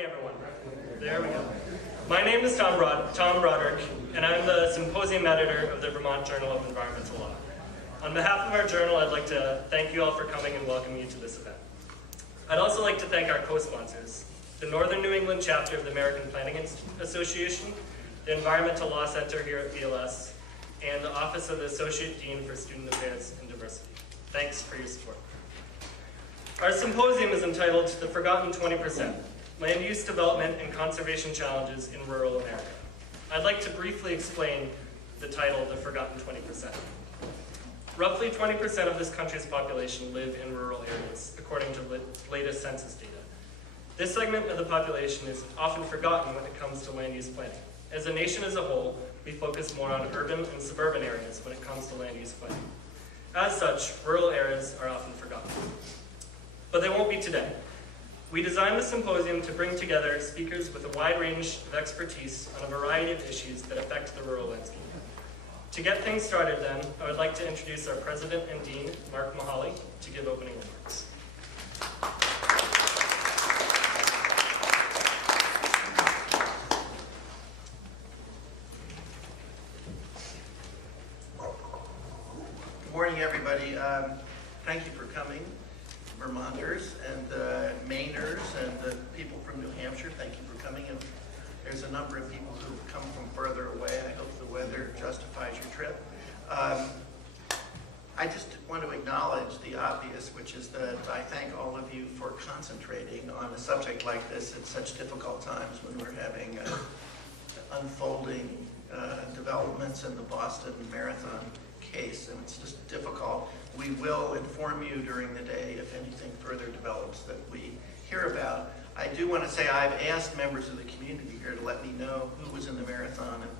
morning, everyone. There we go. My name is Tom Broderick, and I'm the Symposium editor of the Vermont Journal of Environmental Law. On behalf of our journal, I'd like to thank you all for coming and welcome you to this event. I'd also like to thank our co-sponsors, the Northern New England chapter of the American Planning Association, the Environmental Law Center here at VLS, and the Office of the Associate Dean for Student Affairs and Diversity. Thanks for your support. Our symposium is entitled The Forgotten 20%, Land Use Development and Conservation Challenges in Rural America. I'd like to briefly explain the title, The Forgotten 20%. Roughly 20% of this country's population live in rural areas, according to the latest census data. This segment of the population is often forgotten when it comes to land use planning. As a nation as a whole, we focus more on urban and suburban areas when it comes to land use planning. As such, rural areas are often forgotten. But they won't be today. We designed the symposium to bring together speakers with a wide range of expertise on a variety of issues that affect the rural landscape. To get things started then, I would like to introduce our President and Dean, Mark Mahaly, to give opening remarks. Good morning, everybody. Thank you for coming. Vermonters and Mainers and the people from New Hampshire, thank you for coming. And there's a number of people who have come from further away. I hope the weather justifies your trip. I just want to acknowledge the obvious, which is that I thank all of you for concentrating on a subject like this at such difficult times when we're having unfolding developments in the Boston Marathon case, and it's just difficult. We will inform you during the day if anything further develops that we hear about. I do want to say I've asked members of the community here to let me know who was in the marathon and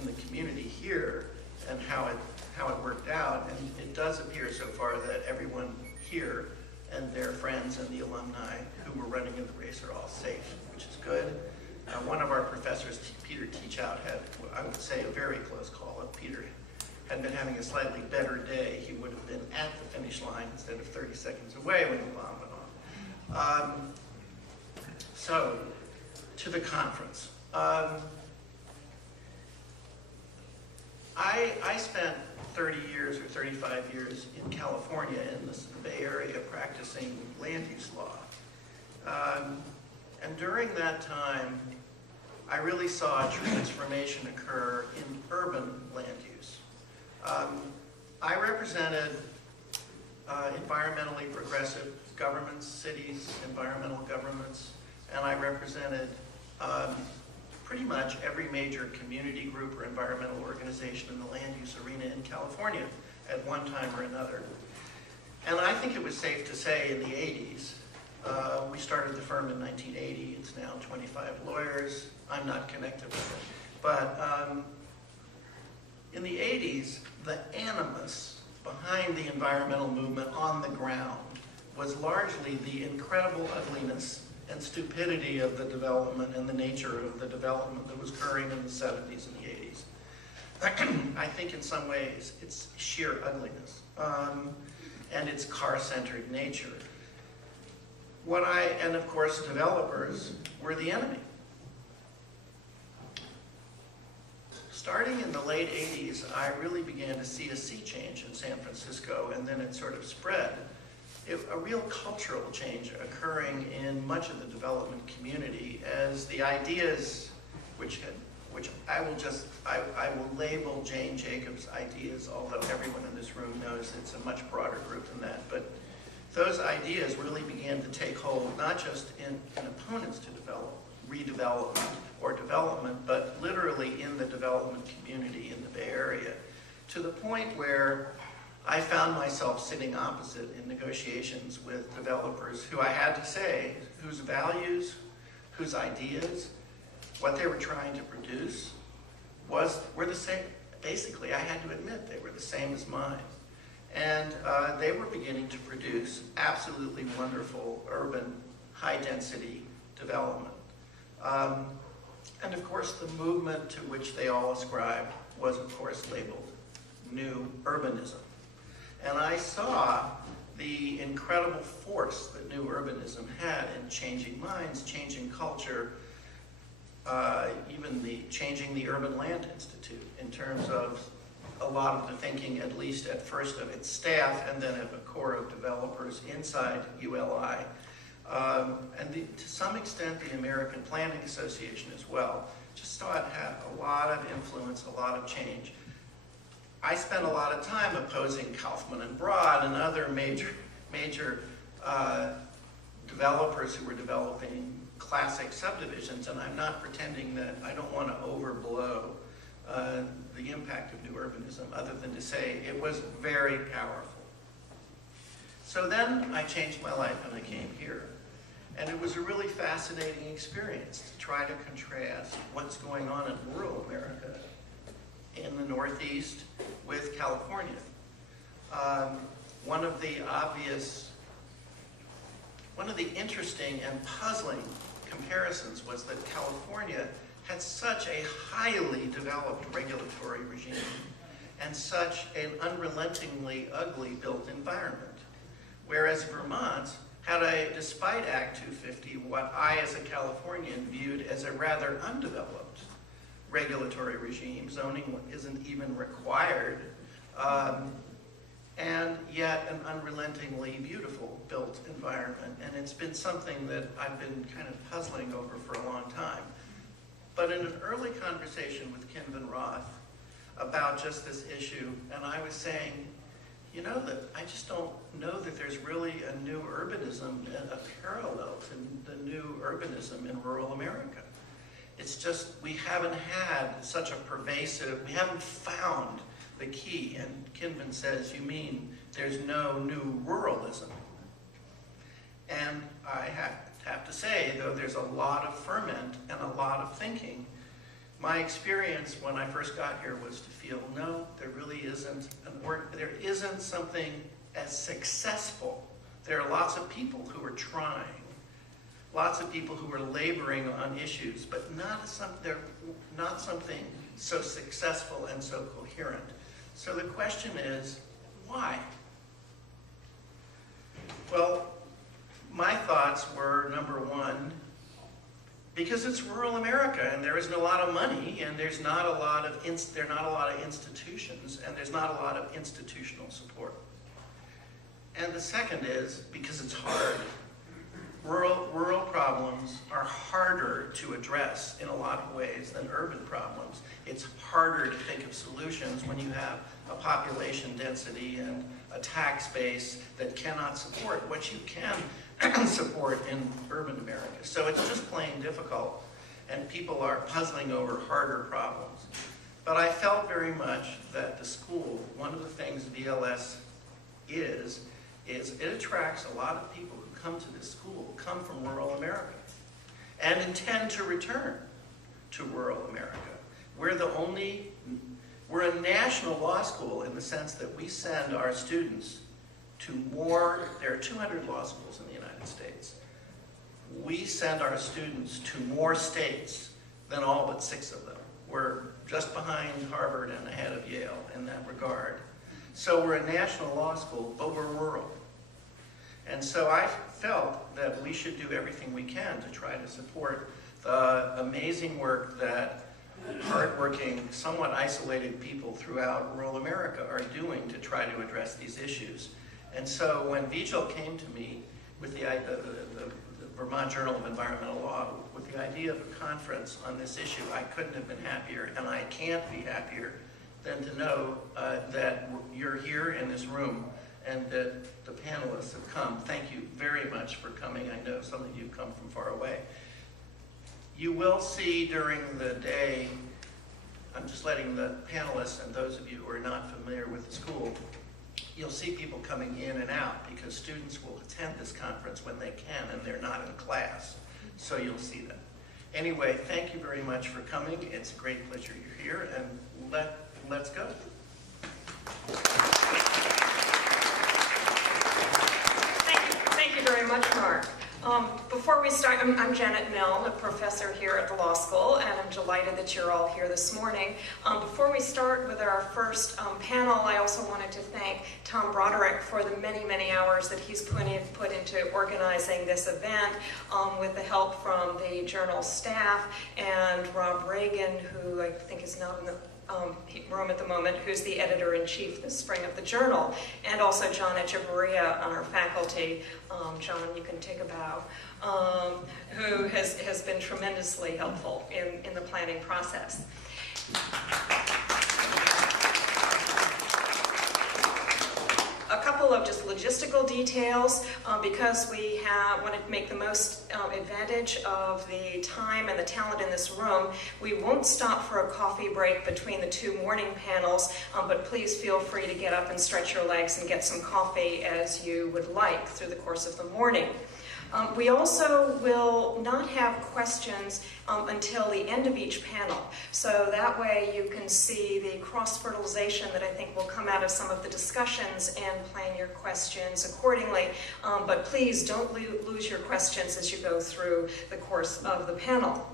in the community here and how it worked out. And it does appear so far that everyone here and their friends and the alumni who were running in the race are all safe, which is good. One of our professors, Peter Teachout, had, I would say, a very close call. If Peter had been having a slightly better day, he would have been at the finish line instead of 30 seconds away when the bomb went off. So, to the conference. I spent 30 years or 35 years in California in the Bay Area practicing land use law. And during that time, I really saw a transformation occur in urban land use. I represented environmentally progressive governments, cities, environmental governments, and I represented pretty much every major community group or environmental organization in the land use arena in California at one time or another. And I think it was safe to say in the 80s, we started the firm in 1980, it's now 25 lawyers, I'm not connected with it, but in the 80s, the animus behind the environmental movement on the ground was largely the incredible ugliness and stupidity of the development and the nature of the development that was occurring in the 70s and the 80s. I think in some ways it's sheer ugliness and its car-centered nature. And of course developers were the enemy. Starting in the late 80s, I really began to see a sea change in San Francisco, and then it sort of spread. A real cultural change occurring in much of the development community as the ideas, which I will label Jane Jacobs' ideas, although everyone in this room knows it's a much broader group than that, but those ideas really began to take hold, not just in opponents to redevelopment or development, but literally in the development community in the Bay Area, to the point where I found myself sitting opposite in negotiations with developers who I had to say, whose values, whose ideas, what they were trying to produce were the same. Basically, I had to admit they were the same as mine. And they were beginning to produce absolutely wonderful urban, high-density development. And of course, the movement to which they all ascribed was, of course, labeled New Urbanism. And I saw the incredible force that new urbanism had in changing minds, changing culture, even changing the Urban Land Institute in terms of a lot of the thinking, at least at first of its staff, and then of a core of developers inside ULI. And to some extent, the American Planning Association as well. Just saw it have a lot of influence, a lot of change. I spent a lot of time opposing Kaufman and Broad and other major developers who were developing classic subdivisions, and I'm not pretending that I don't want to overblow the impact of new urbanism, other than to say it was very powerful. So then I changed my life and I came here. And it was a really fascinating experience to try to contrast what's going on in rural America in the Northeast with California. One of the interesting and puzzling comparisons was that California had such a highly developed regulatory regime and such an unrelentingly ugly built environment. Whereas Vermont had despite Act 250, what I as a Californian viewed as a rather undeveloped regulatory regime. Zoning isn't even required, and yet an unrelentingly beautiful built environment. And it's been something that I've been kind of puzzling over for a long time. But in an early conversation with Kim Van Roth about just this issue, and I was saying, you know, that I just don't know that there's really a new urbanism, a parallel to the new urbanism in rural America. It's just, we haven't had such a pervasive, we haven't found the key. And Kinvan says, you mean there's no new ruralism? And I have to say, though there's a lot of ferment and a lot of thinking, my experience when I first got here was to feel, no, there really isn't there isn't something as successful. There are lots of people who are trying, lots of people who are laboring on issues, but they're not something so successful and so coherent. So the question is, why? Well, my thoughts were, number one, because it's rural America and there isn't a lot of money and there are not a lot of institutions and there's not a lot of institutional support. And the second is because it's hard. Rural problems are harder to address in a lot of ways than urban problems. It's harder to think of solutions when you have a population density and a tax base that cannot support what you can support in urban America. So it's just plain difficult, and people are puzzling over harder problems. But I felt very much that the school, one of the things VLS is it attracts a lot of people who come to this school, come from rural America, and intend to return to rural America. We're a national law school in the sense that we send our students to there are 200 law schools in the United States. We send our students to more states than all but 6 of them. We're just behind Harvard and ahead of Yale in that regard. So we're a national law school, but we're rural. And so I felt that we should do everything we can to try to support the amazing work that hardworking, somewhat isolated people throughout rural America are doing to try to address these issues. And so when VJEL came to me with the Vermont Journal of Environmental Law, with the idea of a conference on this issue, I couldn't have been happier, and I can't be happier than to know that you're here in this room and that the panelists have come. Thank you very much for coming. I know some of you come from far away. You will see during the day, I'm just letting the panelists and those of you who are not familiar with the school, you'll see people coming in and out because students will attend this conference when they can and they're not in class. So you'll see them. Anyway, thank you very much for coming. It's a great pleasure you're here, and let's go. Thank you very much, Mark. Before we start, I'm Janet Milne, a professor here at the law school, and I'm delighted that you're all here this morning. Before we start with our first panel, I also wanted to thank Tom Broderick for the many, many hours that he's put into organizing this event with the help from the journal staff and Rob Reagan, who I think is not in the room at the moment, who's the editor-in-chief this spring of the journal, and also John Echevarria on our faculty. John, you can take a bow, who has been tremendously helpful in the planning process. A couple of just logistical details, because we want to make the most advantage of the time and the talent in this room. We won't stop for a coffee break between the two morning panels, but please feel free to get up and stretch your legs and get some coffee as you would like through the course of the morning. We also will not have questions until the end of each panel. So that way you can see the cross-fertilization that I think will come out of some of the discussions and plan your questions accordingly. But please don't lose your questions as you go through the course of the panel.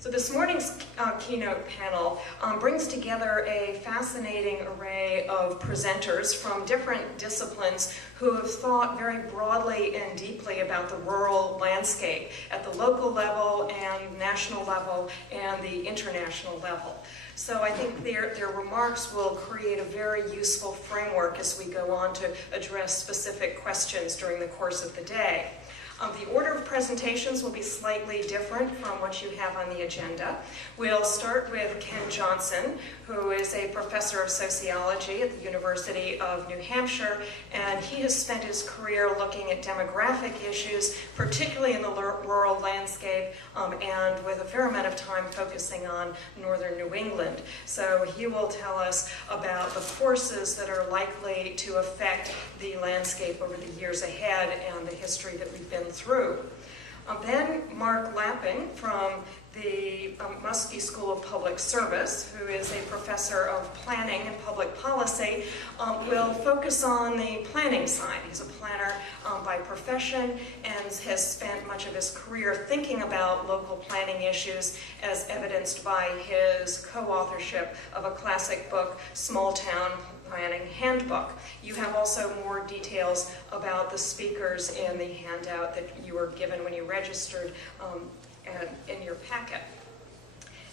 So this morning's keynote panel brings together a fascinating array of presenters from different disciplines who have thought very broadly and deeply about the rural landscape at the local level and national level and the international level. So I think their remarks will create a very useful framework as we go on to address specific questions during the course of the day. The order of presentations will be slightly different from what you have on the agenda. We'll start with Ken Johnson, who is a professor of sociology at the University of New Hampshire, and he has spent his career looking at demographic issues, particularly in the rural landscape, and with a fair amount of time focusing on northern New England. So he will tell us about the forces that are likely to affect the landscape over the years ahead and the history that we've been through. Then Mark Lapping from the Muskie School of Public Service, who is a professor of planning and public policy, will focus on the planning side. He's a planner by profession and has spent much of his career thinking about local planning issues, as evidenced by his co-authorship of a classic book, Small Town Planning Handbook. You have also more details about the speakers in the handout that you were given when you registered in your packet.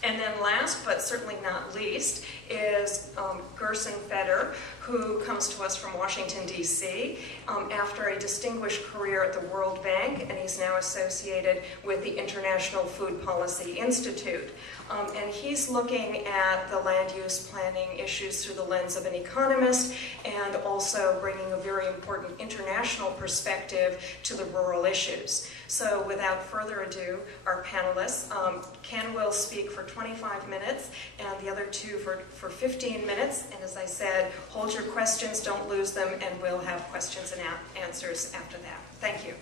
And then last, but certainly not least, is Gerson Feder, who comes to us from Washington, D.C. After a distinguished career at the World Bank, and he's now associated with the International Food Policy Institute. And he's looking at the land use planning issues through the lens of an economist, and also bringing a very important international perspective to the rural issues. So without further ado, our panelists, Ken will speak for 25 minutes, and the other two for 15 minutes. And as I said, hold your questions, don't lose them, and we'll have questions and answers after that. Thank you.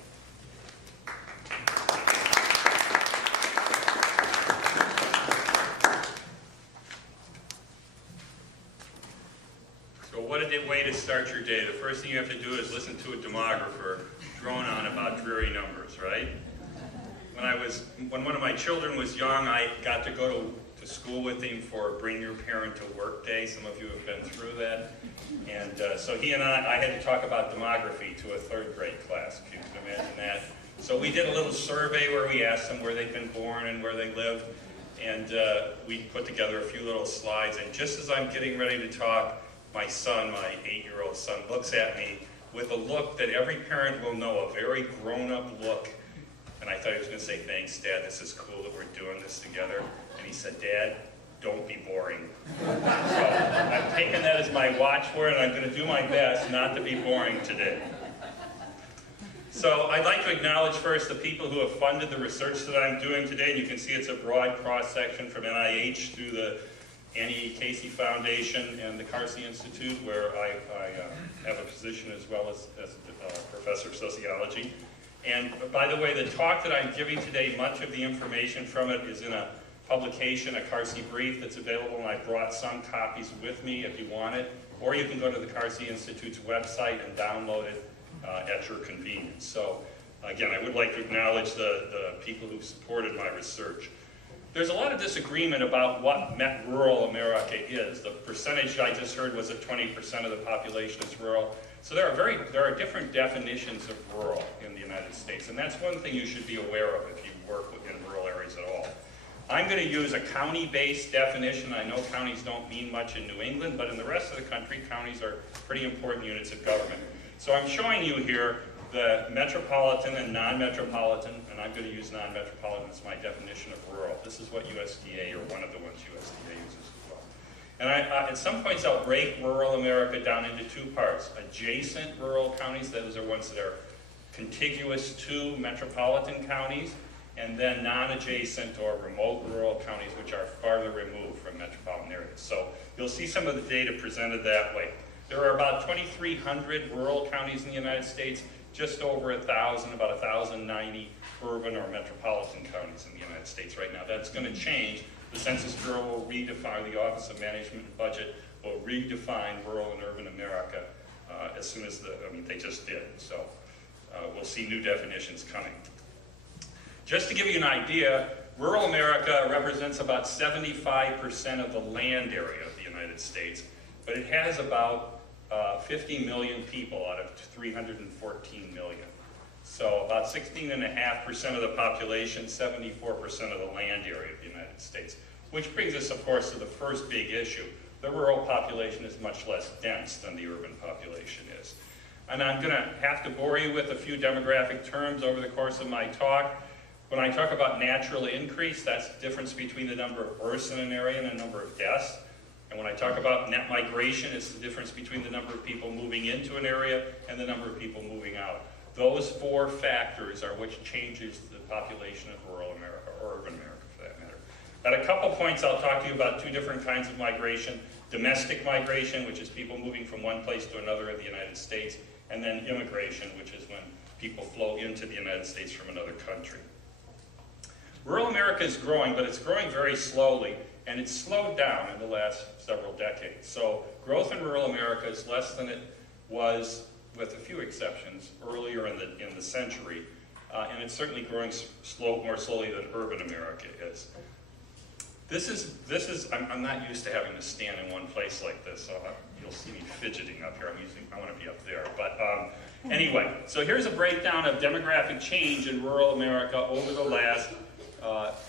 So what a way to start your day. The first thing you have to do is listen to a demographer drone on about dreary numbers, right? When one of my children was young, I got to go to school with him for Bring Your Parent to Work Day. Some of you have been through that. And so he and I had to talk about demography to a third grade class, if you can imagine that. So we did a little survey where we asked them where they'd been born and where they lived. And we put together a few little slides. And just as I'm getting ready to talk, my son, my 8-year-old son, looks at me with a look that every parent will know, a very grown-up look. And I thought he was going to say, "Thanks, Dad, this is cool that we're doing this together." And he said, "Dad, don't be boring." So I've taken that as my watchword, and I'm going to do my best not to be boring today. So I'd like to acknowledge first the people who have funded the research that I'm doing today. And you can see it's a broad cross-section from NIH through the Annie Casey Foundation and the Carsey Institute, where I have a position as well as a professor of sociology. And by the way, the talk that I'm giving today, much of the information from it is in a publication, a Carsey brief that's available, and I brought some copies with me if you want it. Or you can go to the Carsey Institute's website and download it at your convenience. So Again, I would like to acknowledge the people who've supported my research. There's a lot of disagreement about what rural America is. The percentage I just heard was that 20% of the population is rural. So there are different definitions of rural in the United States, and that's one thing you should be aware of if you work in rural areas at all. I'm going to use a county-based definition. I know counties don't mean much in New England, but in the rest of the country, counties are pretty important units of government. So I'm showing you here the metropolitan and non-metropolitan, and I'm going to use non-metropolitan as my definition of rural. This is what USDA, or one of the ones USDA uses as well. And at some points I'll break rural America down into two parts. Adjacent rural counties, those are ones that are contiguous to metropolitan counties, and then non-adjacent or remote rural counties which are farther removed from metropolitan areas. So you'll see some of the data presented that way. There are about 2,300 rural counties in the United States, just over 1,000, about 1,090 urban or metropolitan counties in the United States right now. That's going to change. The Census Bureau will redefine, the Office of Management and Budget will redefine rural and urban America as soon as they just did. So we'll see new definitions coming. Just to give you an idea, rural America represents about 75% of the land area of the United States, but it has about 50 million people out of 314 million. So about 16.5% of the population, 74% of the land area of the United States. Which brings us, of course, to the first big issue. The rural population is much less dense than the urban population is. And I'm going to have to bore you with a few demographic terms over the course of my talk. When I talk about natural increase, that's the difference between the number of births in an area and the number of deaths. And when I talk about net migration, it's the difference between the number of people moving into an area and the number of people moving out. Those four factors are which changes the population of rural America, or urban America for that matter. At a couple points, I'll talk to you about two different kinds of migration. Domestic migration, which is people moving from one place to another in the United States, and then immigration, which is when people flow into the United States from another country. Rural America is growing, but it's growing very slowly, and it's slowed down in the last several decades. So growth in rural America is less than it was, with a few exceptions, earlier in the century, and it's certainly growing more slowly than urban America is. I'm not used to having to stand in one place like this, so you'll see me fidgeting up here. I want to be up there. But anyway, so here's a breakdown of demographic change in rural America over the last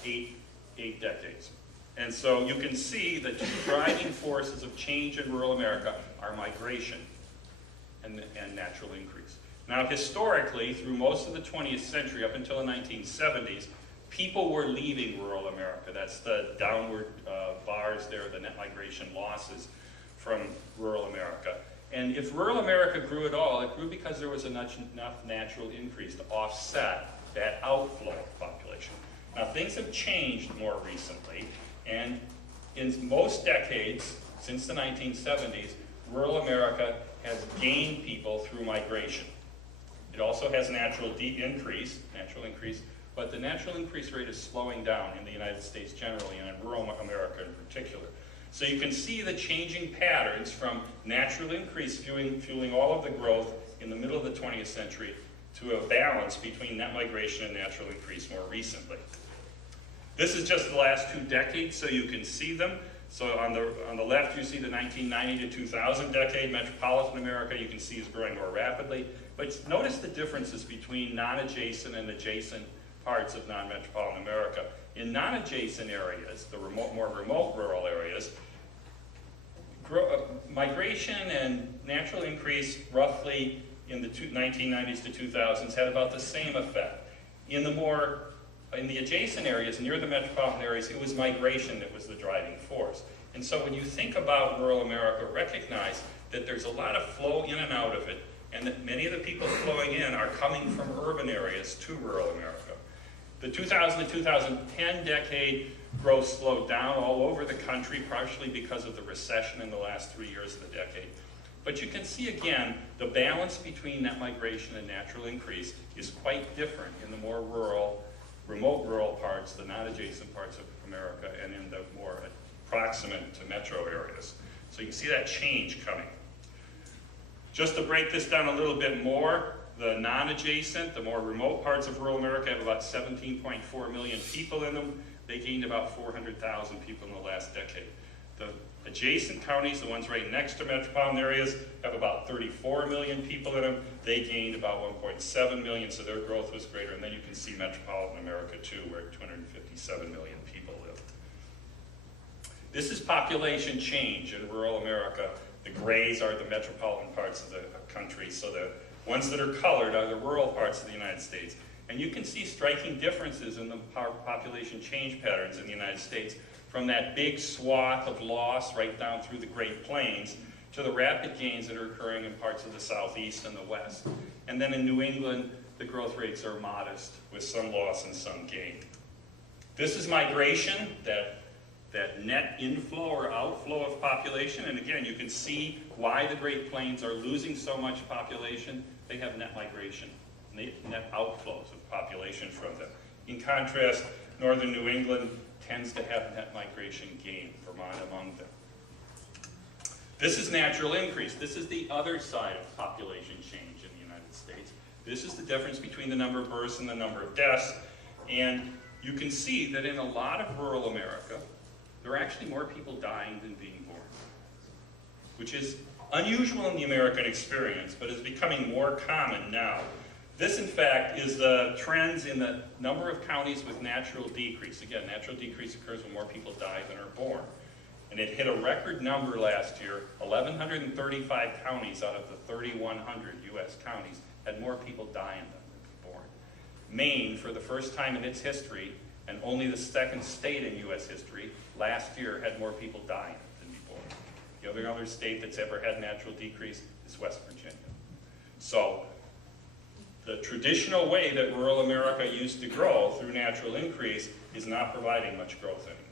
eight decades. And so you can see the two driving forces of change in rural America are migration and natural increase. Now, historically, through most of the 20th century, up until the 1970s, people were leaving rural America. That's the downward bars there, the net migration losses from rural America. And if rural America grew at all, it grew because there was enough natural increase to offset that outflow of population. Now, things have changed more recently, and in most decades, since the 1970s, rural America has gained people through migration. It also has natural increase, but the natural increase rate is slowing down in the United States generally, and in rural America in particular. So you can see the changing patterns from natural increase fueling all of the growth in the middle of the 20th century to a balance between net migration and natural increase more recently. This is just the last 2 decades, so you can see them. So on the left, you see the 1990 to 2000 decade. Metropolitan America, you can see, is growing more rapidly. But notice the differences between non-adjacent and adjacent parts of non-metropolitan America. In non-adjacent areas, the more remote rural areas, migration and natural increase roughly in the 1990s to 2000s had about the same effect. In the adjacent areas, near the metropolitan areas, it was migration that was the driving force. And so when you think about rural America, recognize that there's a lot of flow in and out of it, and that many of the people flowing in are coming from urban areas to rural America. The 2000 to 2010 decade growth slowed down all over the country, partially because of the recession in the last 3 years of the decade. But you can see again, the balance between net migration and natural increase is quite different in the more remote rural parts, the non-adjacent parts of America, and in the more proximate to metro areas. So you can see that change coming. Just to break this down a little bit more, The non-adjacent, the more remote parts of rural America have about 17.4 million people in them. They gained about 400,000 people in the last decade. The adjacent counties, the ones right next to metropolitan areas, have about 34 million people in them. They gained about 1.7 million, so their growth was greater. And then you can see metropolitan America too, where 257 million people live. This is population change in rural America. The grays are the metropolitan parts of the country, so the ones that are colored are the rural parts of the United States. And you can see striking differences in the population change patterns in the United States, from that big swath of loss right down through the Great Plains to the rapid gains that are occurring in parts of the Southeast and the West. And then in New England, the growth rates are modest, with some loss and some gain. This is migration, that net inflow or outflow of population. And again, you can see why the Great Plains are losing so much population. They have net migration, net outflows of population from them. In contrast, northern New England tends to have net migration gain, Vermont among them. This is natural increase. This is the other side of population change in the United States. This is the difference between the number of births and the number of deaths. And you can see that in a lot of rural America, there are actually more people dying than being born, which is unusual in the American experience, but is becoming more common now. This, in fact, is the trends in the number of counties with natural decrease. Again, natural decrease occurs when more people die than are born. And it hit a record number last year. 1,135 counties out of the 3,100 U.S. counties had more people die in them than born. Maine, for the first time in its history, and only the second state in U.S. history, last year had more people dying than be born. The only other state that's ever had natural decrease is West Virginia. So the traditional way that rural America used to grow through natural increase is not providing much growth anymore.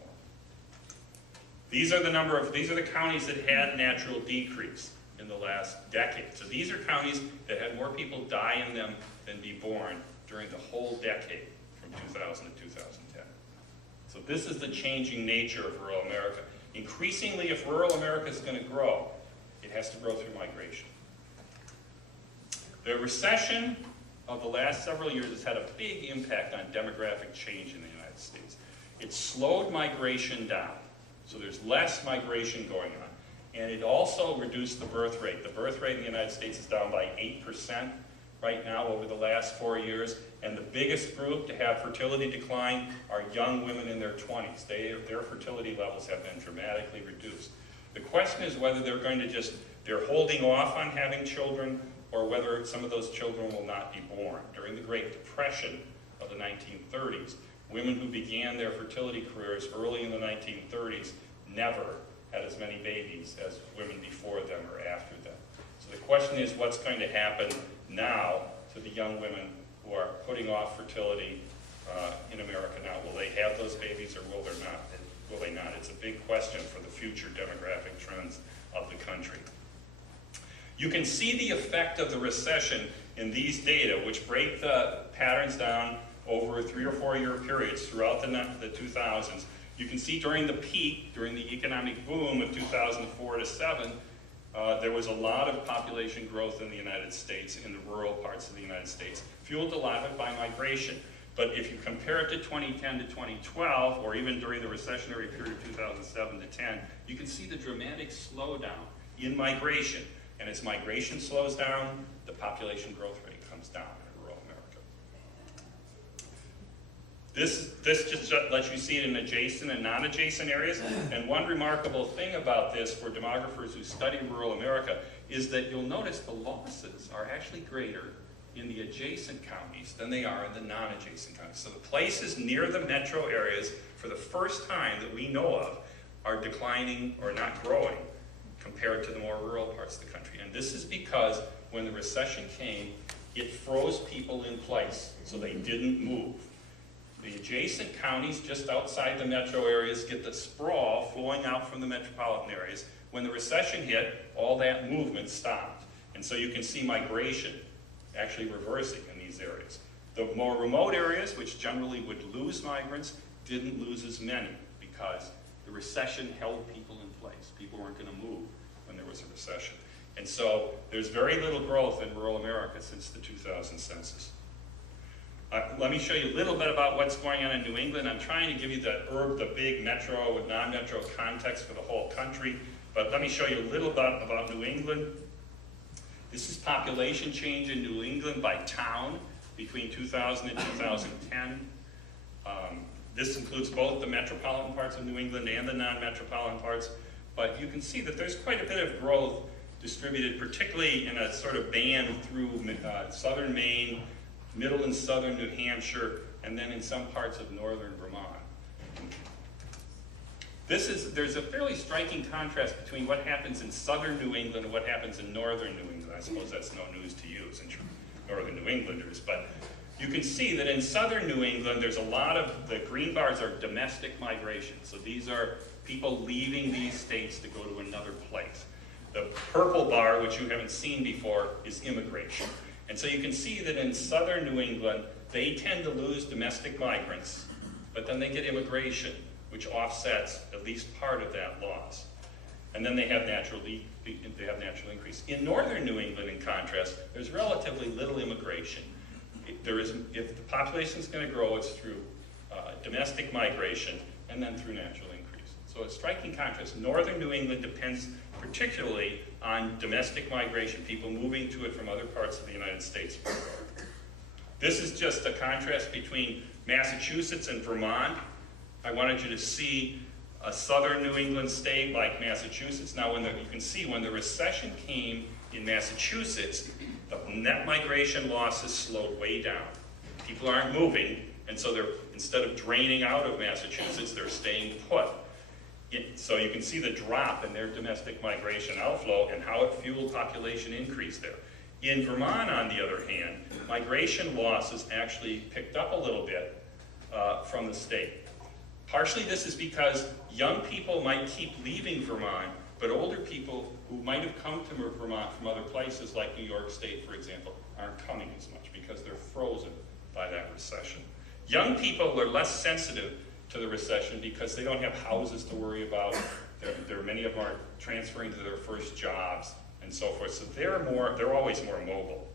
These are the counties that had natural decrease in the last decade. So these are counties that had more people die in them than be born during the whole decade from 2000 to 2010. So this is the changing nature of rural America. Increasingly, if rural America is going to grow, it has to grow through migration. The recession of the last several years has had a big impact on demographic change in the United States. It slowed migration down, so there's less migration going on. And it also reduced the birth rate. The birth rate in the United States is down by 8% right now over the last 4 years. And the biggest group to have fertility decline are young women in their 20s. Their fertility levels have been dramatically reduced. The question is whether they're holding off on having children, or whether some of those children will not be born. During the Great Depression of the 1930s, women who began their fertility careers early in the 1930s never had as many babies as women before them or after them. So the question is, what's going to happen now to the young women who are putting off fertility in America now? Will they have those babies, or will they not? It's a big question for the future demographic trends of the country. You can see the effect of the recession in these data, which break the patterns down over 3 or 4 year periods throughout the 2000s. You can see during the peak, during the economic boom of 2004 to 7, there was a lot of population growth in the United States, in the rural parts of the United States, fueled a lot of it by migration. But if you compare it to 2010 to 2012, or even during the recessionary period of 2007 to 10, you can see the dramatic slowdown in migration. And as migration slows down, the population growth rate comes down in rural America. This just lets you see it in adjacent and non-adjacent areas. And one remarkable thing about this for demographers who study rural America is that you'll notice the losses are actually greater in the adjacent counties than they are in the non-adjacent counties. So the places near the metro areas, for the first time that we know of, are declining or not growing compared to the more rural parts of the country. And this is because when the recession came, it froze people in place, so they didn't move. The adjacent counties just outside the metro areas get the sprawl flowing out from the metropolitan areas. When the recession hit, all that movement stopped. And so you can see migration actually reversing in these areas. The more remote areas, which generally would lose migrants, didn't lose as many because the recession held people in place. People weren't going to move when there was a recession. And so there's very little growth in rural America since the 2000 census. Let me show you a little bit about what's going on in New England. I'm trying to give you the big metro and non-metro context for the whole country, but let me show you a little bit about New England. This is population change in New England by town between 2000 and 2010. This includes both the metropolitan parts of New England and the non-metropolitan parts, but you can see that there's quite a bit of growth distributed, particularly in a sort of band through southern Maine, middle and southern New Hampshire, and then in some parts of northern Vermont. There's a fairly striking contrast between what happens in southern New England and what happens in northern New England. I suppose that's no news to you since you're northern New Englanders, but you can see that in southern New England, there's a lot of, the green bars are domestic migration. So these are people leaving these states to go to another place. The purple bar, which you haven't seen before, is immigration. And so you can see that in southern New England, they tend to lose domestic migrants, but then they get immigration, which offsets at least part of that loss. And then they have natural increase. In northern New England, in contrast, there's relatively little immigration. If the population is going to grow, it's through domestic migration and then through natural increase. So a striking contrast. Northern New England depends particularly on domestic migration, people moving to it from other parts of the United States. This is just a contrast between Massachusetts and Vermont. I wanted you to see a southern New England state like Massachusetts. Now, you can see when the recession came in Massachusetts, the net migration losses slowed way down. People aren't moving, and so instead of draining out of Massachusetts, they're staying put. So you can see the drop in their domestic migration outflow and how it fueled population increase there. In Vermont, on the other hand, migration losses actually picked up a little bit from the state. Partially this is because young people might keep leaving Vermont, but older people who might have come to Vermont from other places like New York State, for example, aren't coming as much because they're frozen by that recession. Young people are less sensitive to the recession because they don't have houses to worry about. Many of them are transferring to their first jobs and so forth, so they're always more mobile.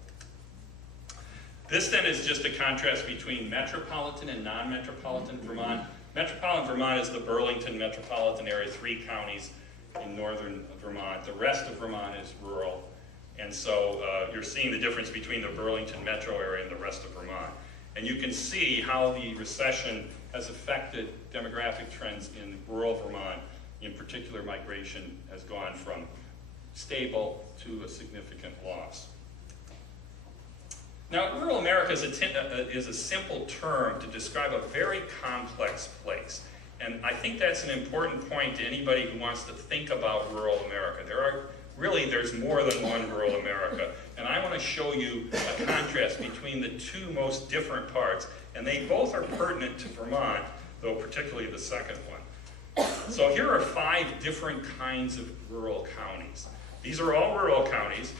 This then is just a contrast between metropolitan and non-metropolitan Vermont. Metropolitan Vermont is the Burlington metropolitan area, 3 counties in northern Vermont. The rest of Vermont is rural. And so you're seeing the difference between the Burlington metro area and the rest of Vermont. And you can see how the recession has affected demographic trends in rural Vermont. In particular, migration has gone from stable to a significant loss. Now, rural America is a simple term to describe a very complex place. And I think that's an important point to anybody who wants to think about rural America. There's more than one rural America. And I want to show you a contrast between the two most different parts. And they both are pertinent to Vermont, though particularly the second one. So here are 5 different kinds of rural counties. These are all rural counties.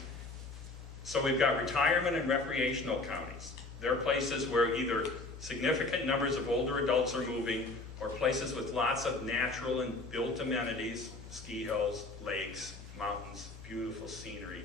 So we've got retirement and recreational counties. They're places where either significant numbers of older adults are moving, or places with lots of natural and built amenities, ski hills, lakes, mountains, beautiful scenery.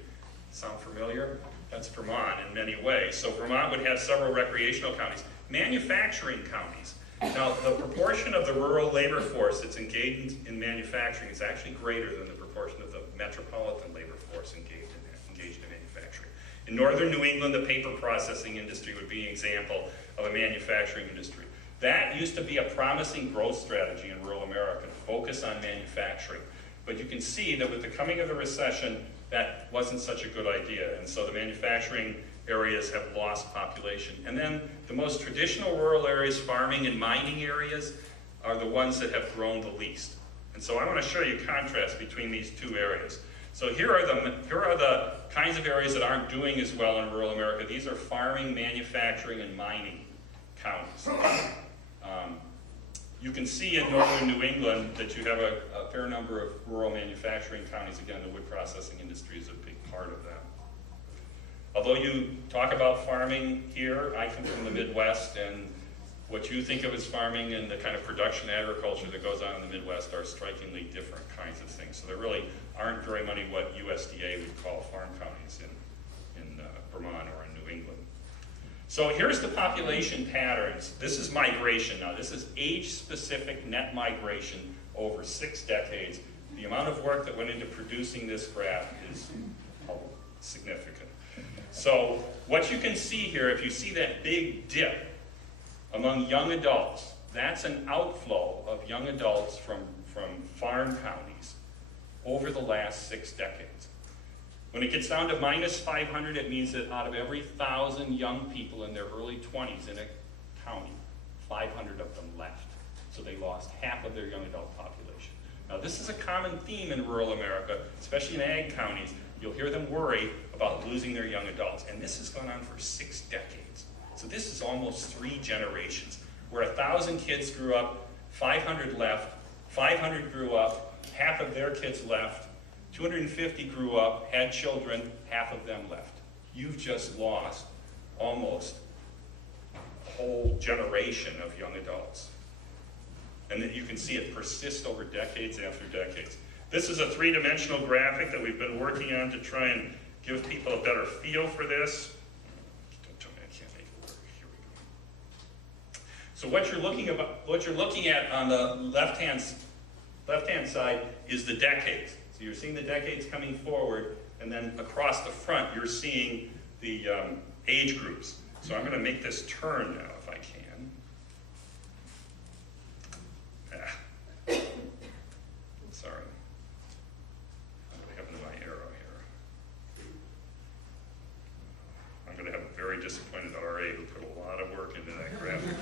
Sound familiar? That's Vermont in many ways. So Vermont would have several recreational counties. Manufacturing counties. Now, the proportion of the rural labor force that's engaged in manufacturing is actually greater than the proportion of the metropolitan labor force engaged in manufacturing. In northern New England, the paper processing industry would be an example of a manufacturing industry. That used to be a promising growth strategy in rural America, to focus on manufacturing. But you can see that with the coming of the recession, that wasn't such a good idea. And so the manufacturing areas have lost population. And then the most traditional rural areas, farming and mining areas, are the ones that have grown the least. And so I want to show you a contrast between these two areas. So here are the kinds of areas that aren't doing as well in rural America. These are farming, manufacturing, and mining counties. You can see in northern New England that you have a fair number of rural manufacturing counties. Again, the wood processing industry is a big part of that. Although you talk about farming here, I come from the Midwest, and what you think of as farming and the kind of production agriculture that goes on in the Midwest are strikingly different kinds of things. So there really aren't very many what USDA would call farm counties in Vermont or in New England. So here's the population patterns. This is migration now. This is age-specific net migration over 6 decades. The amount of work that went into producing this graph is significant. So what you can see here, if you see that big dip among young adults, that's an outflow of young adults from farm counties over the last 6 decades. When it gets down to minus 500, it means that out of every 1,000 young people in their early 20s in a county, 500 of them left. So they lost half of their young adult population. Now this is a common theme in rural America, especially in ag counties. You'll hear them worry about losing their young adults. And this has gone on for 6 decades. So this is almost 3 generations, where 1,000 kids grew up, 500 left, 500 grew up, half of their kids left, 250 grew up, had children, half of them left. You've just lost almost a whole generation of young adults. And then you can see it persist over decades after decades. This is a 3-dimensional graphic that we've been working on to try and give people a better feel for this. Don't tell me I can't make it work. Here we go. So what you're looking at on the left-hand side is the decades. So you're seeing the decades coming forward, and then across the front you're seeing the age groups. So I'm going to make this turn now if I can. Sorry. What happened to my arrow here? I'm going to have a very disappointed RA who put a lot of work into that graphic.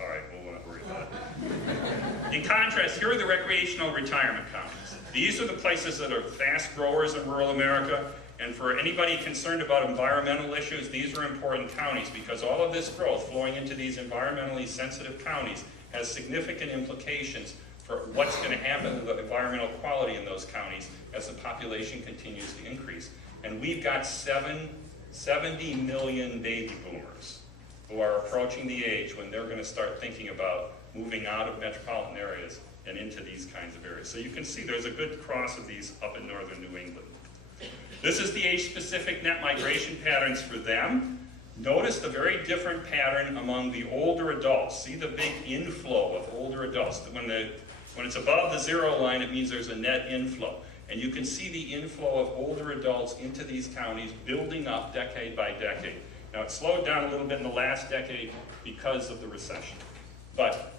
All right, we'll not worry about it. In contrast, here are the recreational retirement counties. These are the places that are fast growers in rural America, and for anybody concerned about environmental issues, these are important counties because all of this growth flowing into these environmentally sensitive counties has significant implications for what's going to happen to the environmental quality in those counties as the population continues to increase. And we've got 70 million baby boomers who are approaching the age when they're going to start thinking about moving out of metropolitan areas and into these kinds of areas. So you can see there's a good cross of these up in northern New England. This is the age-specific net migration patterns for them. Notice the very different pattern among the older adults. See the big inflow of older adults. When it's above the 0 line, it means there's a net inflow. And you can see the inflow of older adults into these counties building up decade by decade. Now it slowed down a little bit in the last decade because of the recession. But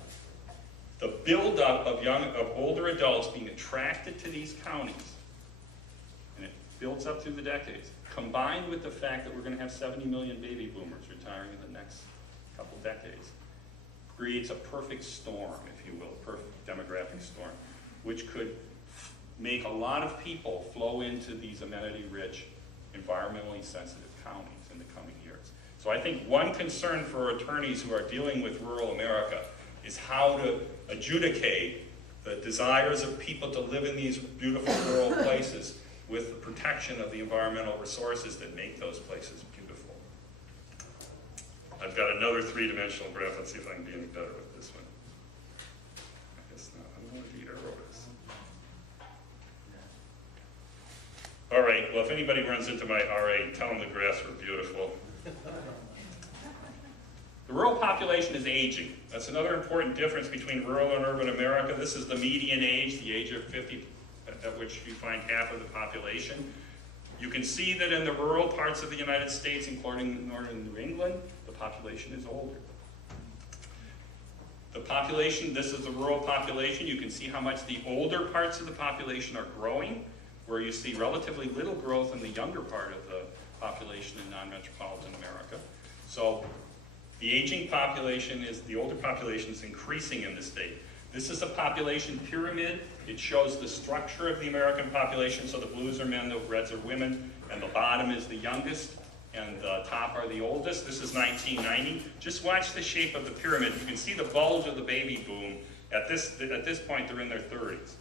the buildup of older adults being attracted to these counties, and it builds up through the decades, combined with the fact that we're going to have 70 million baby boomers retiring in the next couple decades, creates a perfect storm, if you will, a perfect demographic storm, which could make a lot of people flow into these amenity-rich, environmentally sensitive counties in the coming years. So I think one concern for attorneys who are dealing with rural America is how to adjudicate the desires of people to live in these beautiful rural places with the protection of the environmental resources that make those places beautiful. I've got another 3-dimensional graph. Let's see if I can be any better with this one. I guess not. I don't know what the arrow is. All right, well, if anybody runs into my RA, tell them the graphs were beautiful. The rural population is aging. That's another important difference between rural and urban America. This is the median age, the age of 50, at which you find half of the population. You can see that in the rural parts of the United States, including northern New England, the population is older. The population, this is the rural population. You can see how much the older parts of the population are growing, where you see relatively little growth in the younger part of the population in non-metropolitan America. So the aging population the older population is increasing in the state. This is a population pyramid. It shows the structure of the American population. So the blues are men, the reds are women, and the bottom is the youngest, and the top are the oldest. This is 1990. Just watch the shape of the pyramid. You can see the bulge of the baby boom. At this point, they're in their 30s.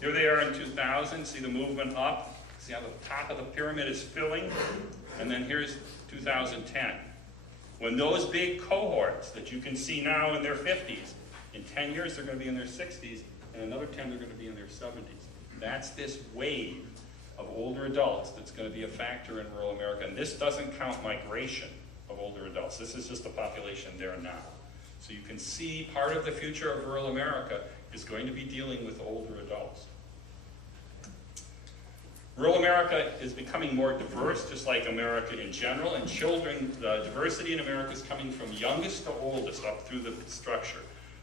Here they are in 2000. See the movement up. See how the top of the pyramid is filling? And then here's 2010. When those big cohorts that you can see now in their 50s, in 10 years they're going to be in their 60s, and another 10 they're going to be in their 70s. That's this wave of older adults that's going to be a factor in rural America. And this doesn't count migration of older adults. This is just the population there now. So you can see part of the future of rural America is going to be dealing with older adults. Rural America is becoming more diverse, just like America in general, and children, the diversity in America is coming from youngest to oldest up through the structure.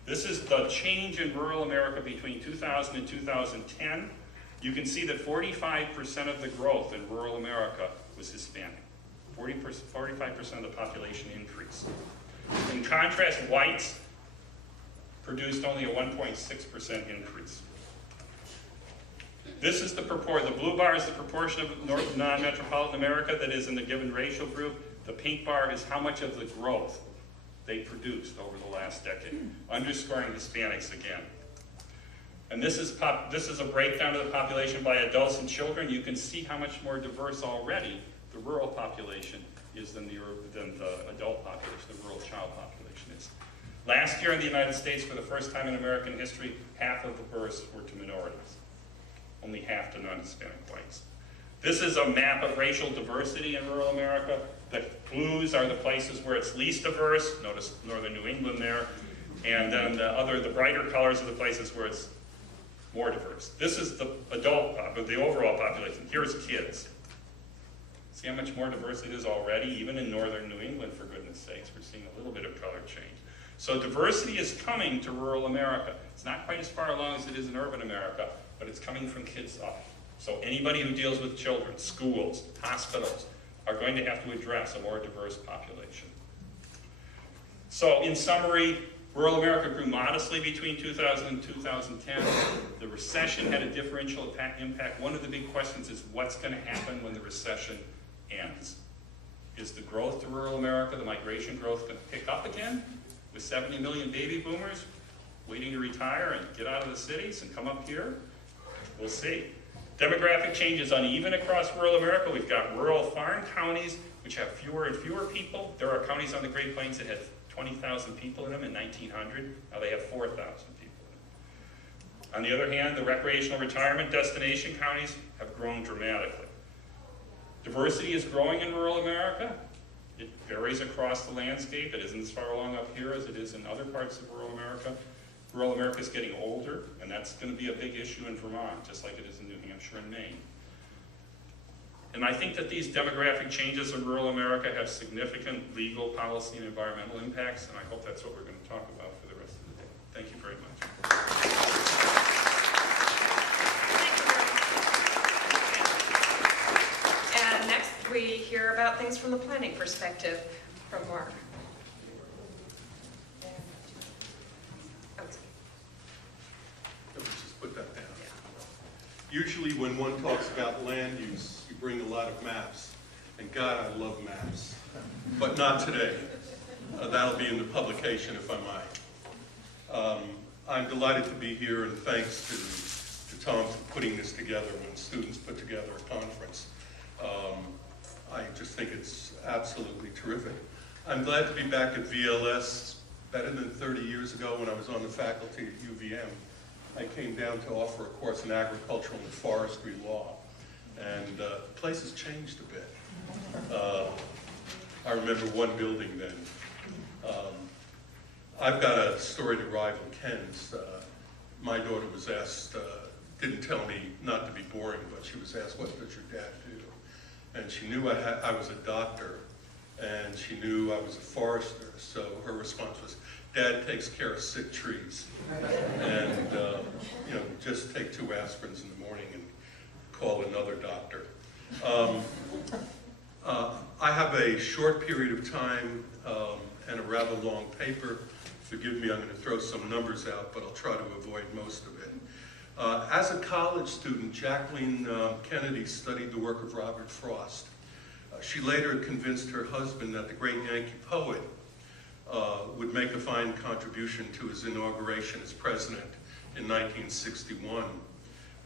This is the change in rural America between 2000 and 2010. You can see that 45% of the growth in rural America was Hispanic. 45% of the population increase. In contrast, whites produced only a 1.6% increase. This is the blue bar is the proportion of non-metropolitan America that is in the given racial group. The pink bar is how much of the growth they produced over the last decade, underscoring Hispanics again. And this is a breakdown of the population by adults and children. You can see how much more diverse already the rural population is than the adult population, the rural child population is. Last year in the United States, for the first time in American history, half of the births were to minorities. Only half to non-Hispanic whites. This is a map of racial diversity in rural America. The blues are the places where it's least diverse. Notice northern New England there. And then the brighter colors are the places where it's more diverse. This is the the overall population. Here's kids. See how much more diverse it is already, even in northern New England, for goodness sakes. We're seeing a little bit of color change. So diversity is coming to rural America. It's not quite as far along as it is in urban America, but it's coming from kids up. So anybody who deals with children, schools, hospitals, are going to have to address a more diverse population. So in summary, rural America grew modestly between 2000 and 2010. The recession had a differential impact. One of the big questions is what's going to happen when the recession ends? Is the growth to rural America, the migration growth, going to pick up again with 70 million baby boomers waiting to retire and get out of the cities and come up here? We'll see. Demographic change is uneven across rural America. We've got rural farm counties which have fewer and fewer people. There are counties on the Great Plains that had 20,000 people in them in 1900. Now they have 4,000 people in them. On the other hand, the recreational retirement destination counties have grown dramatically. Diversity is growing in rural America. It varies across the landscape. It isn't as far along up here as it is in other parts of rural America. Rural America is getting older, and that's going to be a big issue in Vermont, just like it is in New Hampshire and Maine. And I think that these demographic changes in rural America have significant legal, policy, and environmental impacts, and I hope that's what we're going to talk about for the rest of the day. Thank you very much. And next we hear about things from the planning perspective from Mark. Just put that down. Usually when one talks about land use, you bring a lot of maps. And God, I love maps. But not today. That'll be in the publication if I might. I'm delighted to be here, and thanks to Tom for putting this together when students put together a conference. I just think it's absolutely terrific. I'm glad to be back at VLS. Better than 30 years ago when I was on the faculty at UVM. I came down to offer a course in agricultural and forestry law, and the place has changed a bit. I remember one building then. I've got a storied rival, Ken's. My daughter was asked, didn't tell me not to be boring, but she was asked, what does your dad do? And she knew I was a doctor, and she knew I was a forester, so her response was, Dad takes care of sick trees. And, just take 2 aspirins in the morning and call another doctor. I have a short period of time and a rather long paper. Forgive me, I'm going to throw some numbers out, but I'll try to avoid most of it. As a college student, Jacqueline Kennedy studied the work of Robert Frost. She later convinced her husband that the great Yankee poet would make a fine contribution to his inauguration as president in 1961.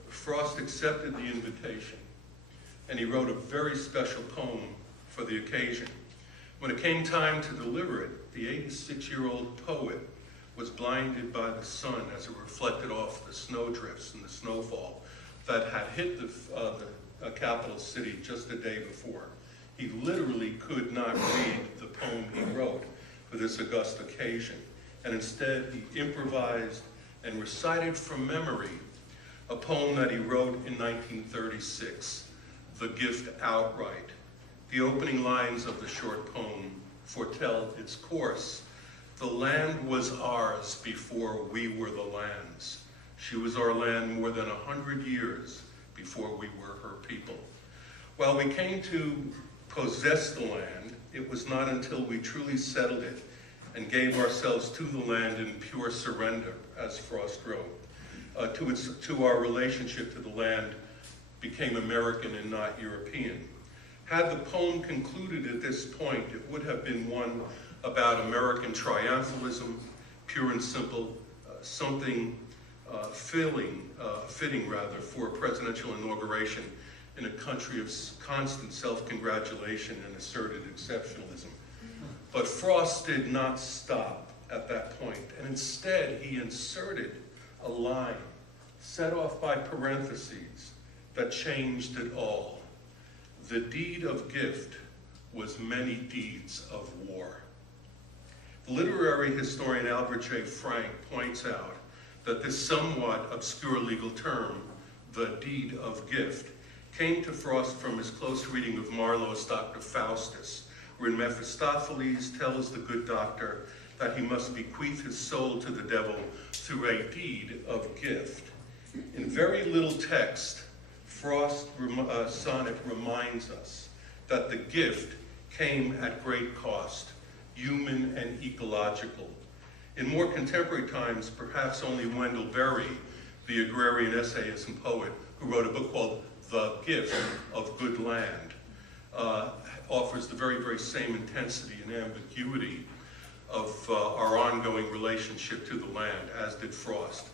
Frost accepted the invitation, and he wrote a very special poem for the occasion. When it came time to deliver it, the 86-year-old poet was blinded by the sun as it reflected off the snowdrifts and the snowfall that had hit the capital city just the day before. He literally could not read the poem he wrote for this august occasion, and instead he improvised and recited from memory a poem that he wrote in 1936, The Gift Outright. The opening lines of the short poem foretell its course. The land was ours before we were the land's. She was our land more than 100 years before we were her people. While we came to possess the land, it was not until we truly settled it and gave ourselves to the land in pure surrender, as Frost wrote, to our relationship to the land became American and not European. Had the poem concluded at this point, it would have been one about American triumphalism, pure and simple, something fitting for a presidential inauguration in a country of constant self-congratulation and asserted exceptionalism. But Frost did not stop at that point, and instead he inserted a line set off by parentheses that changed it all. The deed of gift was many deeds of war. The literary historian Albert J. Frank points out that this somewhat obscure legal term, the deed of gift, came to Frost from his close reading of Marlowe's Dr. Faustus, wherein Mephistopheles tells the good doctor that he must bequeath his soul to the devil through a deed of gift. In very little text, Frost's sonnet reminds us that the gift came at great cost, human and ecological. In more contemporary times, perhaps only Wendell Berry, the agrarian essayist and poet, who wrote a book called The Gift of Good Land, offers the very, very same intensity and ambiguity of our ongoing relationship to the land, as did Frost.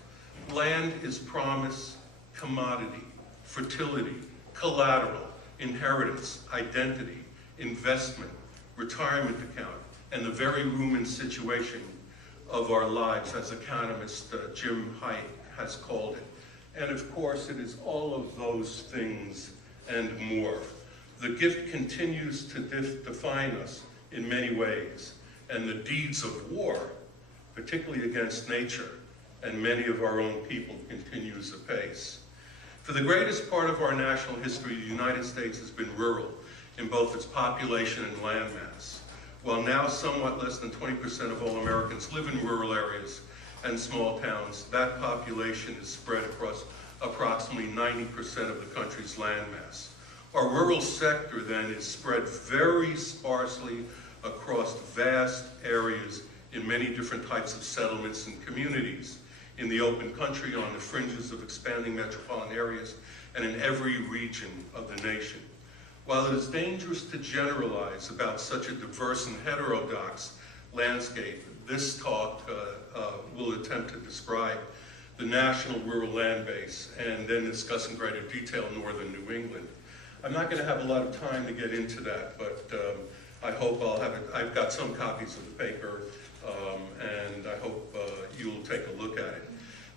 Land is promise, commodity, fertility, collateral, inheritance, identity, investment, retirement account, and the very room and situation of our lives, as economist Jim Haidt has called it. And of course, it is all of those things and more. The gift continues to define us in many ways, and the deeds of war, particularly against nature, and many of our own people, continues apace. For the greatest part of our national history, the United States has been rural in both its population and landmass. While now somewhat less than 20% of all Americans live in rural areas and small towns, that population is spread across approximately 90% of the country's landmass. Our rural sector then is spread very sparsely across vast areas in many different types of settlements and communities, in the open country, on the fringes of expanding metropolitan areas, and in every region of the nation. While it is dangerous to generalize about such a diverse and heterodox landscape, this talk will attempt to describe the national rural land base and then discuss in greater detail northern New England. I'm not going to have a lot of time to get into that, but I hope I'll have it. I've got some copies of the paper, and I hope you'll take a look at it.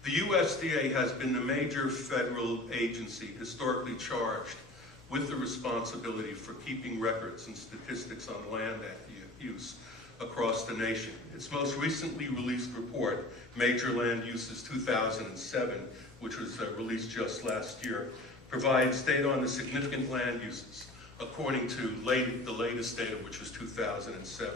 The USDA has been the major federal agency historically charged with the responsibility for keeping records and statistics on land use across the nation. Its most recently released report, Major Land Uses 2007, which was released just last year, provides data on the significant land uses according to the latest data, which was 2007.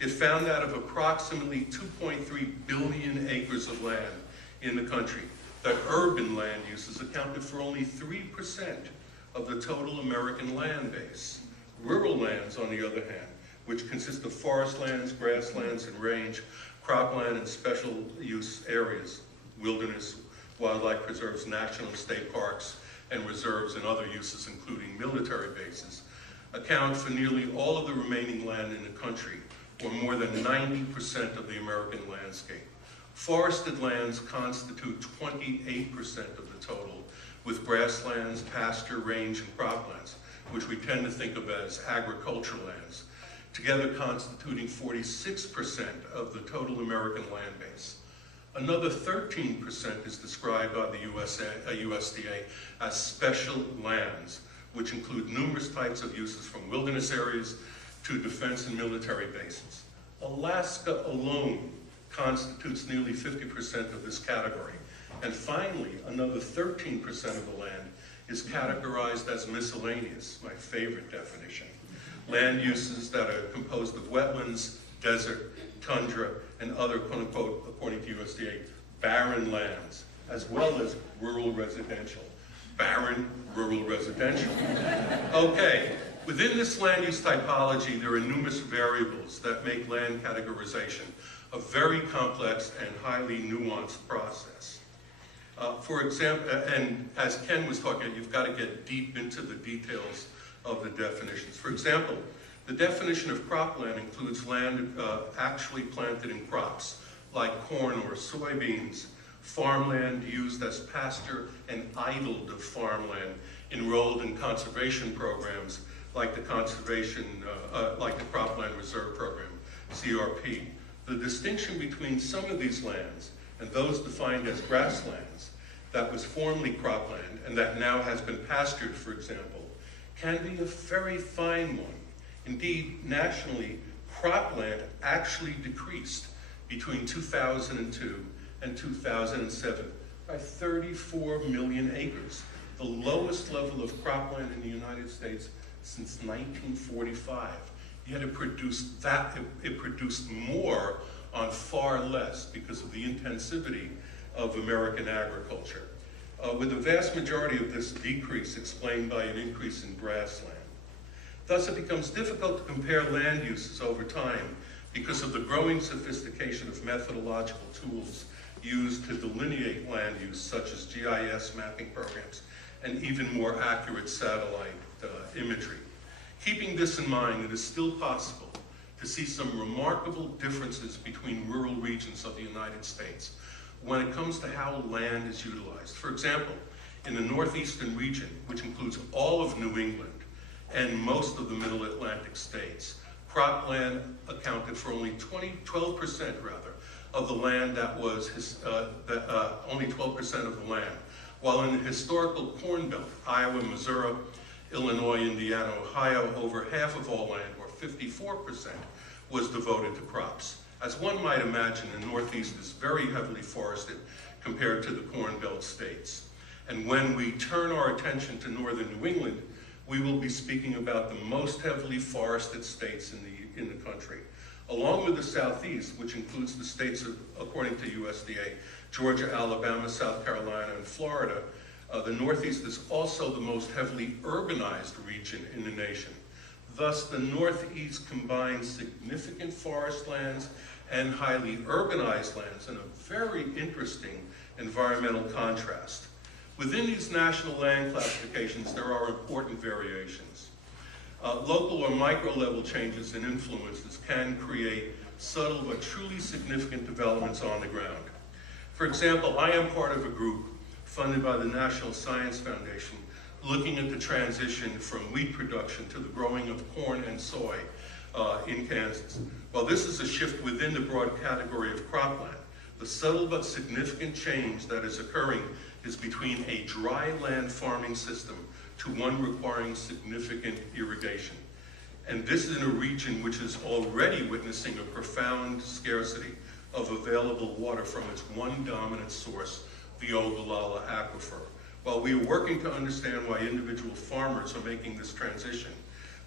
It found out of approximately 2.3 billion acres of land in the country that urban land uses accounted for only 3% of the total American land base. Rural lands, on the other hand, which consist of forest lands, grasslands, and range, cropland, and special use areas, wilderness, wildlife preserves, national and state parks, and reserves, and other uses, including military bases, account for nearly all of the remaining land in the country, or more than 90% of the American landscape. Forested lands constitute 28% of the total, with grasslands, pasture, range, and croplands, which we tend to think of as agricultural lands, together constituting 46% of the total American land base. Another 13% is described by the USDA as special lands, which include numerous types of uses from wilderness areas to defense and military bases. Alaska alone constitutes nearly 50% of this category. And finally, another 13% of the land is categorized as miscellaneous, my favorite definition. Land uses that are composed of wetlands, desert, tundra, and other, quote-unquote, according to USDA, barren lands, as well as rural residential. Barren, rural residential. Okay, within this land use typology, there are numerous variables that make land categorization a very complex and highly nuanced process. For example, and as Ken was talking about, you've got to get deep into the details of the definitions. For example, the definition of cropland includes land actually planted in crops, like corn or soybeans, farmland used as pasture, and idled of farmland enrolled in conservation programs like the Cropland Reserve Program, CRP. The distinction between some of these lands and those defined as grasslands that was formerly cropland and that now has been pastured, for example, can be a very fine one. Indeed, nationally, cropland actually decreased between 2002 and 2007 by 34 million acres, the lowest level of cropland in the United States since 1945. Yet it produced more on far less because of the intensivity of American agriculture, with the vast majority of this decrease explained by an increase in grassland. Thus, it becomes difficult to compare land uses over time because of the growing sophistication of methodological tools used to delineate land use, such as GIS mapping programs and even more accurate satellite imagery. Keeping this in mind, it is still possible to see some remarkable differences between rural regions of the United States when it comes to how land is utilized. For example, in the northeastern region, which includes all of New England and most of the middle Atlantic states, cropland accounted for only 12% of the land that was, only 12% of the land. While in the historical Corn Belt, Iowa, Missouri, Illinois, Indiana, Ohio, over half of all land, or 54%, was devoted to crops. As one might imagine, the Northeast is very heavily forested compared to the Corn Belt states. And when we turn our attention to northern New England, we will be speaking about the most heavily forested states in the country. Along with the Southeast, which includes the states, according to USDA, Georgia, Alabama, South Carolina, and Florida, the Northeast is also the most heavily urbanized region in the nation. Thus, the Northeast combines significant forest lands and highly urbanized lands in a very interesting environmental contrast. Within these national land classifications, there are important variations. Local or micro-level changes and influences can create subtle but truly significant developments on the ground. For example, I am part of a group funded by the National Science Foundation looking at the transition from wheat production to the growing of corn and soy in Kansas. While this is a shift within the broad category of cropland, the subtle but significant change that is occurring is between a dry land farming system to one requiring significant irrigation. And this is in a region which is already witnessing a profound scarcity of available water from its one dominant source, the Ogallala Aquifer. While we are working to understand why individual farmers are making this transition,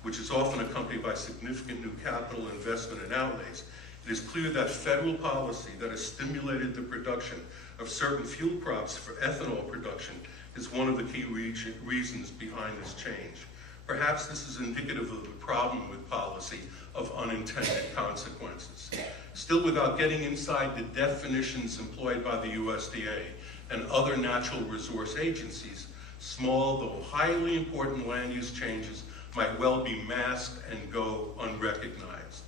which is often accompanied by significant new capital investment and outlays, it is clear that federal policy that has stimulated the production of certain fuel crops for ethanol production is one of the key reasons behind this change. Perhaps this is indicative of the problem with policy of unintended consequences. Still, without getting inside the definitions employed by the USDA and other natural resource agencies, small though highly important land use changes might well be masked and go unrecognized.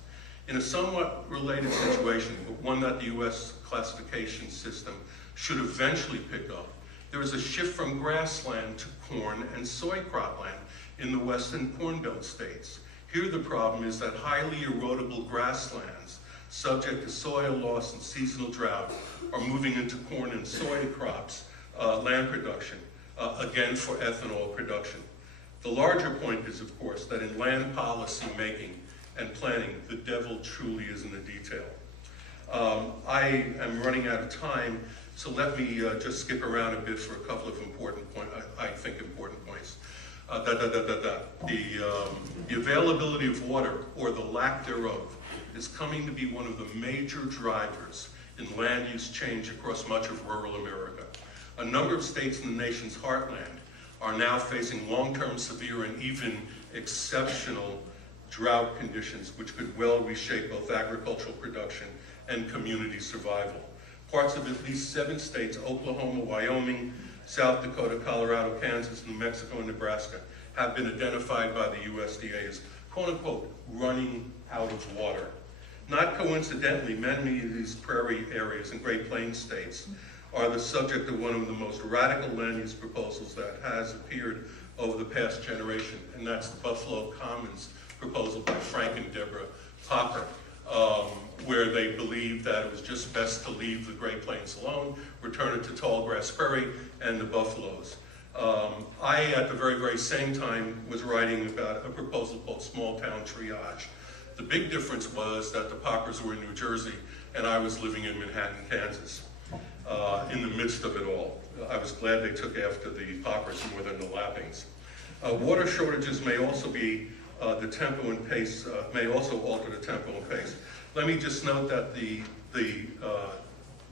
In a somewhat related situation, but one that the US classification system should eventually pick up, there is a shift from grassland to corn and soy cropland in the western Corn Belt states. Here the problem is that highly erodible grasslands, subject to soil loss and seasonal drought, are moving into corn and soy crops, land production, again for ethanol production. The larger point is, of course, that in land policy making and planning, the devil truly is in the detail. I am running out of time, so let me just skip around a bit for a couple of important points, I think important points. The availability of water, or the lack thereof, is coming to be one of the major drivers in land use change across much of rural America. A number of states in the nation's heartland are now facing long-term severe and even exceptional drought conditions, which could well reshape both agricultural production and community survival. Parts of at least 7 states, Oklahoma, Wyoming, South Dakota, Colorado, Kansas, New Mexico, and Nebraska, have been identified by the USDA as, quote-unquote, running out of water. Not coincidentally, many of these prairie areas and Great Plains states are the subject of one of the most radical land use proposals that has appeared over the past generation, and that's the Buffalo Commons proposal by Frank and Deborah Popper, where they believed that it was just best to leave the Great Plains alone, return it to tall grass prairie and the buffaloes. I, at the very, very same time, was writing about a proposal called small town triage. The big difference was that the Poppers were in New Jersey and I was living in Manhattan, Kansas, in the midst of it all. I was glad they took after the Poppers more than the Lappings. Water shortages may also be the tempo and pace, may also alter the tempo and pace. Let me just note that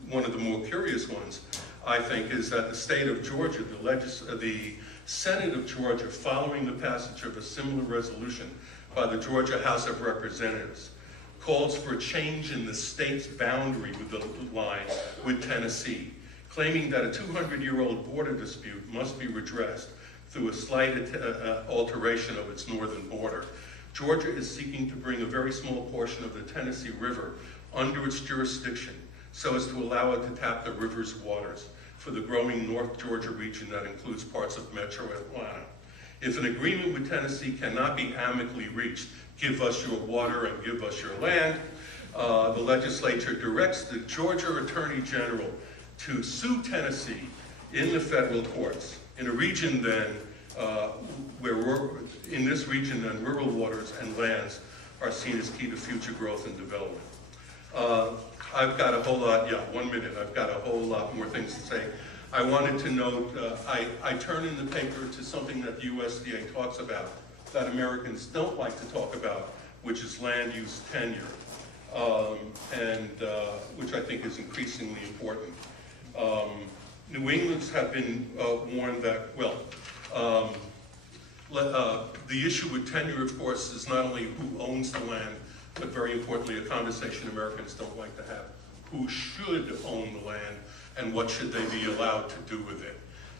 one of the more curious ones, I think, is that the state of Georgia, the Senate of Georgia, following the passage of a similar resolution by the Georgia House of Representatives, calls for a change in the state's boundary with the line with Tennessee, claiming that a 200-year-old border dispute must be redressed through a slight alteration of its northern border. Georgia is seeking to bring a very small portion of the Tennessee River under its jurisdiction so as to allow it to tap the river's waters for the growing North Georgia region that includes parts of metro Atlanta. If an agreement with Tennessee cannot be amicably reached, give us your water and give us your land, the legislature directs the Georgia Attorney General to sue Tennessee in the federal courts. In a region then, in this region then, rural waters and lands are seen as key to future growth and development. I've got a whole lot, 1 minute, I've got a whole lot more things to say. I wanted to note, I turn in the paper to something that the USDA talks about that Americans don't like to talk about, which is land use tenure, which I think is increasingly important. New England's have been warned that, the issue with tenure, of course, is not only who owns the land, but very importantly, a conversation Americans don't like to have. Who should own the land, and what should they be allowed to do with it?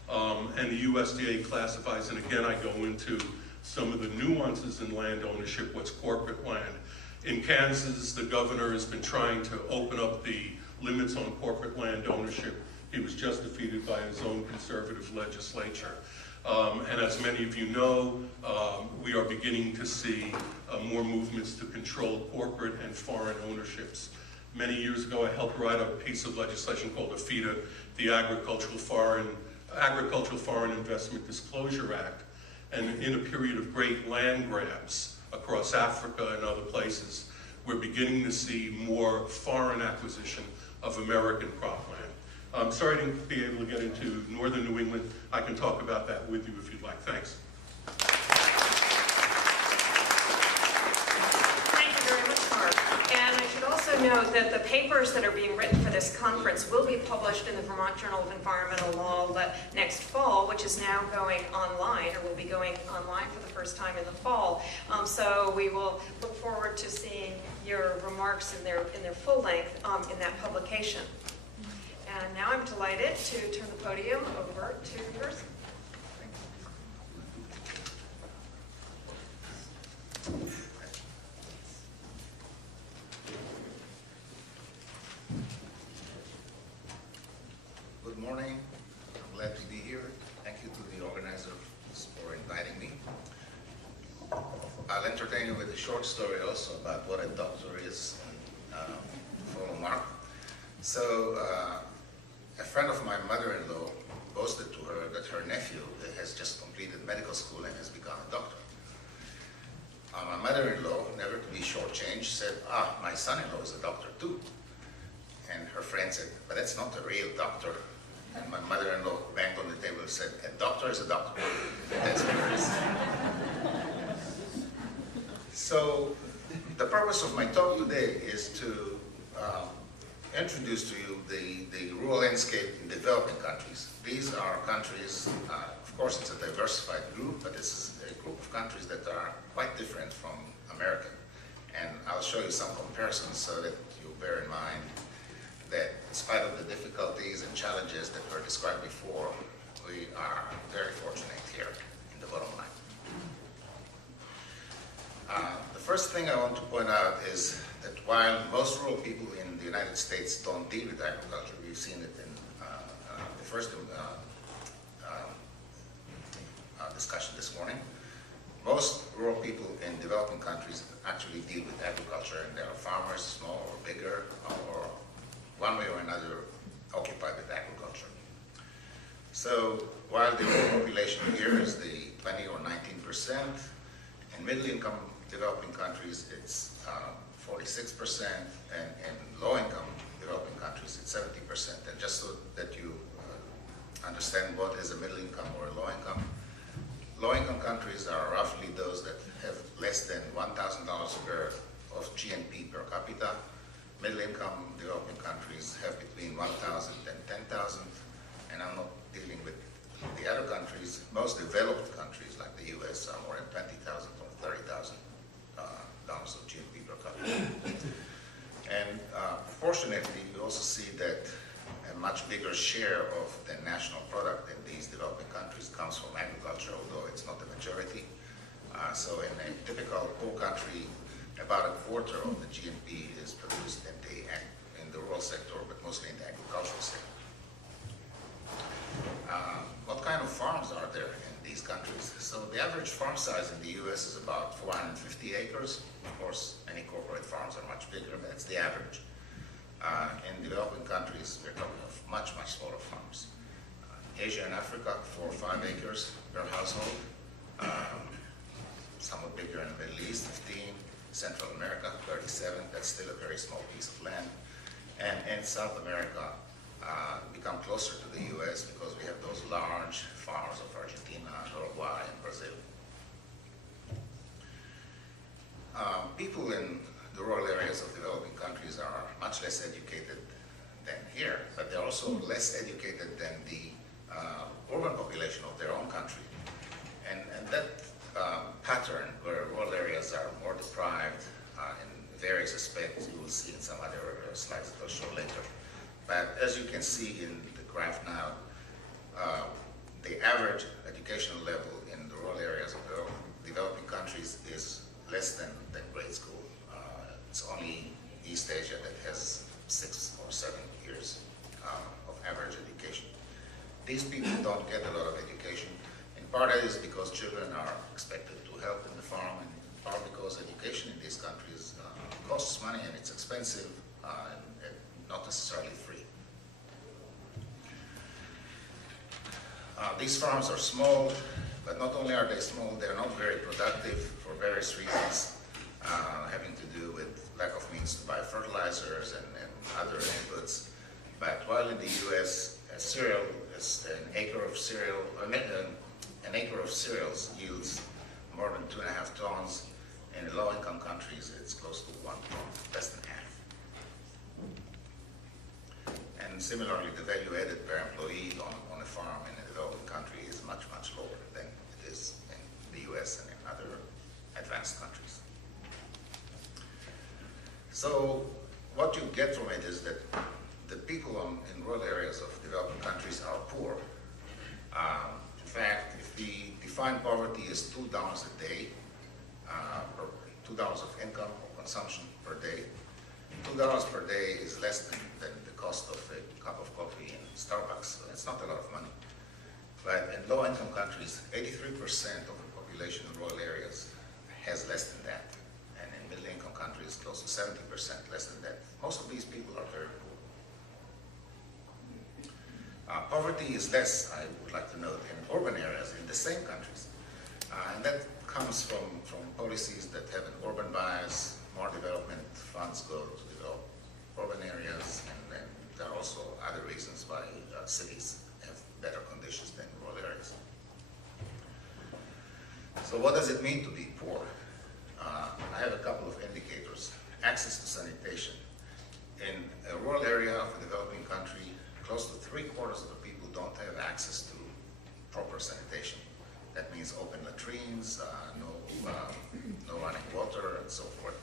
And the USDA classifies, and again I go into some of the nuances in land ownership, what's corporate land. In Kansas, the governor has been trying to open up the limits on corporate land ownership. He was just defeated by his own conservative legislature. And as many of you know, we are beginning to see more movements to control corporate and foreign ownerships. Many years ago, I helped write a piece of legislation called AFIDA, the Agricultural Foreign Investment Disclosure Act. And in a period of great land grabs across Africa and other places, we're beginning to see more foreign acquisition of American cropland. I'm sorry to be able to get into northern New England. I can talk about that with you if you'd like. Thanks. Thank you very much, Mark. And I should also note that the papers that are being written for this conference will be published in the Vermont Journal of Environmental Law next fall, which is now going online, or will be going online for the first time in the fall. So we will look forward to seeing your remarks in their full length in that publication. And now I'm delighted to turn the podium over to yours. Good morning. I'm glad to be here. Thank you to the organizers for inviting me. I'll entertain you with a short story also about what a doctor is, follow Mark. So, a friend of my mother-in-law boasted to her that her nephew has just completed medical school and has become a doctor. My mother-in-law, never to be shortchanged, said, my son-in-law is a doctor too. And her friend said, but that's not a real doctor. And my mother-in-law banged on the table and said, a doctor is a doctor. That's what it is. So the purpose of my talk today is to introduce to you the rural landscape in developing countries. These are countries, of course it's a diversified group, but this is a group of countries that are quite different from America. And I'll show you some comparisons so that you bear in mind that in spite of the difficulties and challenges that were described before, we are very fortunate here in the bottom line. The first thing I want to point out is that while most rural people in the United States don't deal with agriculture, we've seen it in the first discussion this morning, most rural people in developing countries actually deal with agriculture, and they are farmers, small or bigger, or one way or another occupied with agriculture. So while the rural population here is the 20 or 19%, in middle-income developing countries it's 46%, and in low-income developing countries it's 70%. And just so that you understand what is a middle-income or a low-income, low-income countries are roughly those that have less than $1,000 of GNP per capita. Middle-income developing countries have between 1,000 and 10,000, and I'm not dealing with the other countries. Most developed countries like the US are more than 20,000 or 30,000 dollars of GNP per capita. And fortunately, we also see that a much bigger share of the national product in these developing countries comes from agriculture, although it's not the majority. So in a typical poor country, about a quarter of the GNP is produced in the rural sector, but mostly in the agricultural sector. What kind of farms are there in these countries? So the average farm size in the US is about 450 acres. Of course, any corporate farms are much bigger, but it's the average. In developing countries, we're talking of much, much smaller farms. Asia and Africa, 4 or 5 acres per household. Somewhat bigger in the Middle East, 15. Central America, 37. That's still a very small piece of land. And in South America, become closer to the US because we have those large farms of Argentina, Uruguay, and Brazil. People in the rural areas of developing countries are much less educated than here, but they're also less educated than the urban population of their own country. And that pattern where rural areas are more deprived in various aspects, you will see in some other slides that I'll show later. But as you can see in the graph now, the average educational level in the rural areas of developing countries is less than grade school. It's only East Asia that has 6 or 7 years of average education. These people don't get a lot of education. In part it is because children are expected to help in the farm, and in part because education in these countries costs money and it's expensive and not necessarily free. These farms are small, but not only are they small, they're not very productive for various reasons, having to do with lack of means to buy fertilizers and other inputs. But while in the US, an acre of cereals yields more than 2.5 tons. In low-income countries, it's close to 1 ton, less than half. And similarly, the value added per employee on a farm in a developing country is much, much lower than it is in the US and in other advanced countries. So what you get from it is that the people in rural areas of developing countries are poor. In fact, if we define poverty as $2 a day, or $2 of income or consumption per day, $2 per day is less than the cost of a cup of coffee in Starbucks, so it's not a lot of money. But in low-income countries, 83% of the population in rural areas has less than that. And in middle-income countries, close to 70% less than that. Most of these people are very poor. Poverty is less, I would like to note, in urban areas in the same countries. And that comes from policies that have an urban bias. More development funds go to develop urban areas, and then there are also other reasons why cities have better conditions than rural areas. So what does it mean to be poor? I have a couple of indicators. Access to sanitation. In a rural area of a developing country, close to 3/4 of the people don't have access to proper sanitation. That means open latrines, no running water, and so forth.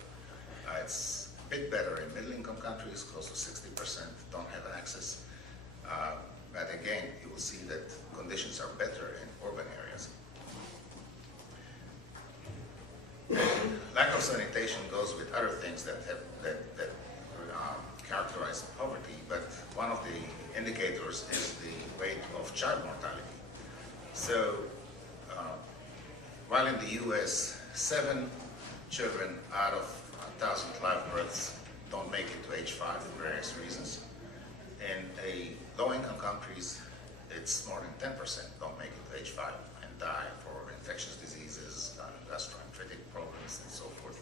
It's a bit better in middle-income countries, close to 60% don't have access. But again, you will see that conditions are better in urban areas. Lack of sanitation goes with other things that characterize poverty, but one of the indicators is the rate of child mortality. So, while in the US, 7 children out of 1,000 live births don't make it to age 5 for various reasons. In low-income countries, it's more than 10% don't make it to age 5 and die for infectious diseases, gastroenteritic problems, and so forth.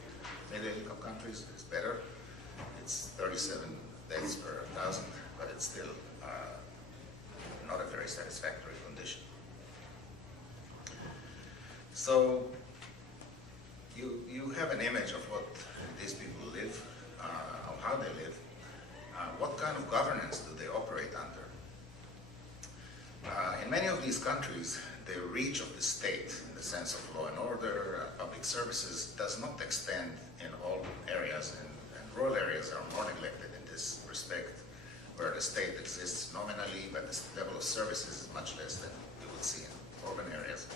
Middle-income countries, it's better. It's 37 deaths per 1,000, but it's still not a very satisfactory condition. So you have an image of what these people live, of how they live. What kind of governance do they operate under? In many of these countries, the reach of the state, in the sense of law and order, public services, does not extend in all areas, and rural areas are more neglected in this respect, where the state exists nominally, but the level of services is much less than you would see in urban areas.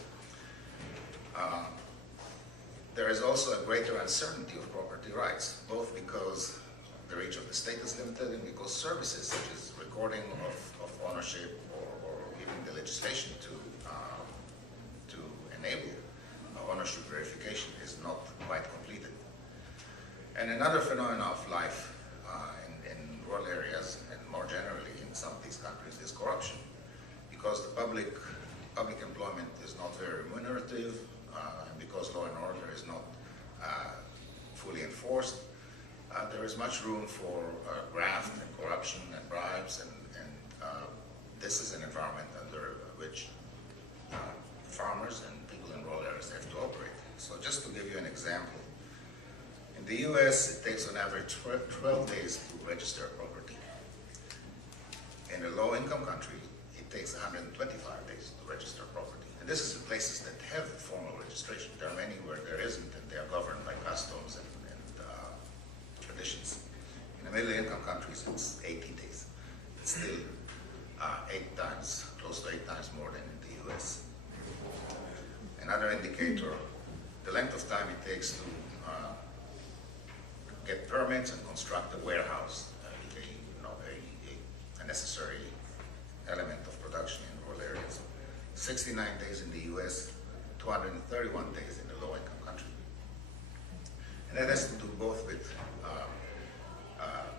There is also a greater uncertainty of property rights, both because the reach of the state is limited and because services such as recording of ownership or even the legislation to enable ownership verification is not quite completed. And another phenomenon of life in rural areas and more generally in some of these countries is corruption, because the public employment is not very remunerative, and because law and order is not fully enforced, there is much room for graft and corruption and bribes, and this is an environment under which farmers and people in rural areas have to operate. So just to give you an example, in the US it takes on average 12 days to register property. In a low-income country, it takes 125 days to register property. And this is in places that have formal registration. There are many where there isn't, and they are governed by customs and traditions. In the middle-income countries, it's 80 days. It's still 8 times, close to 8 times more than in the US. Another indicator, the length of time it takes to get permits and construct a warehouse, a necessary element of production in rural areas. 69 days in the US, 231 days in the low-income country. And that has to do both with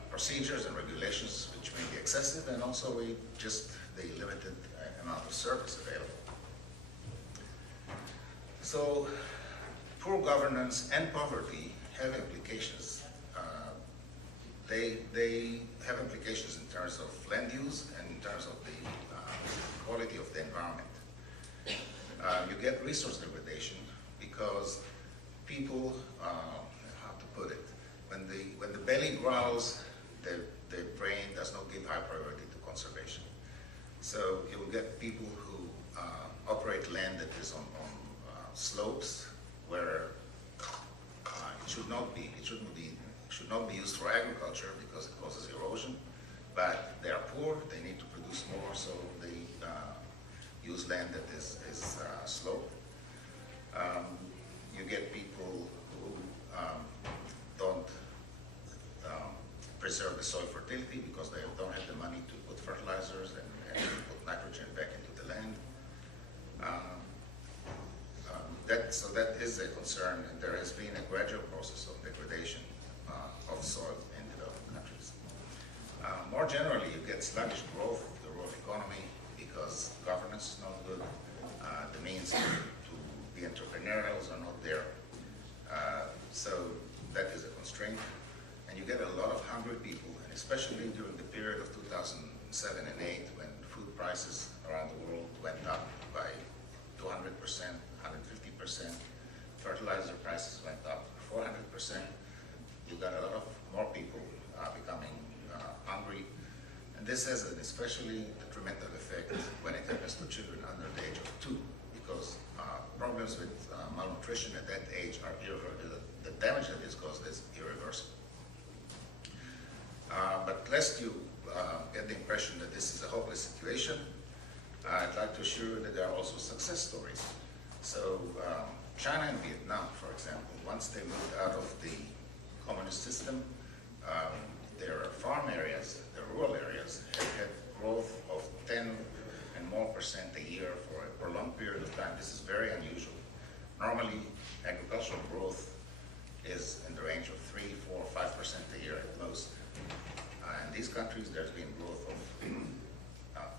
procedures and regulations which may be excessive, and also just the limited amount of service available. So poor governance and poverty have implications. They have implications in terms of land use and in terms of the quality of the environment. You get resource degradation because people, how to put it, when the belly growls, the brain does not give high priority to conservation. So you will get people who operate land that is on slopes where it should not be used for agriculture because it causes erosion. But they are poor, they need to produce more, so they use land that is sloped. You get people who don't preserve the soil fertility because they don't have the money to put fertilizers and put nitrogen back into the land. So that is a concern, and there has been a gradual process of degradation of soil in developing countries. More generally, you get sluggish growth of the rural economy because governance is not good, the means to be entrepreneurial are not there. So that is a constraint. And you get a lot of hungry people, and especially during the period of 2007 and 8, when food prices around the world went up by 200%, 150%, fertilizer prices went up 400%. You got a lot of more people becoming hungry, and this has an especially detrimental effect when it happens to children under the age of 2, because problems with malnutrition at that age are irreversible. The damage that is caused is irreversible. But lest you get the impression that this is a hopeless situation, I'd like to assure you that there are also success stories. So China and Vietnam, for example, once they moved out of the communist system, their farm areas, their rural areas, have had growth of 10% and more a year for a prolonged period of time. This is very unusual. Normally, agricultural growth is in the range of 3, 4, 5% a year at most. In these countries, there's been growth of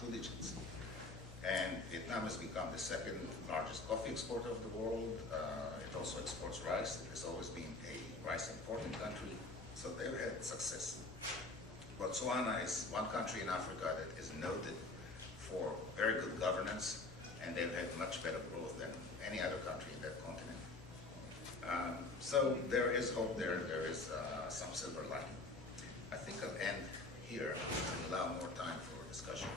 2 digits. And Vietnam has become the second largest coffee exporter of the world. It also exports rice. It has always been a rice importing country, so they've had success. Botswana is one country in Africa that is noted for very good governance, and they've had much better growth than any other country in that continent. So there is hope there. There is some silver lining. I think I'll end here and allow more time for discussion.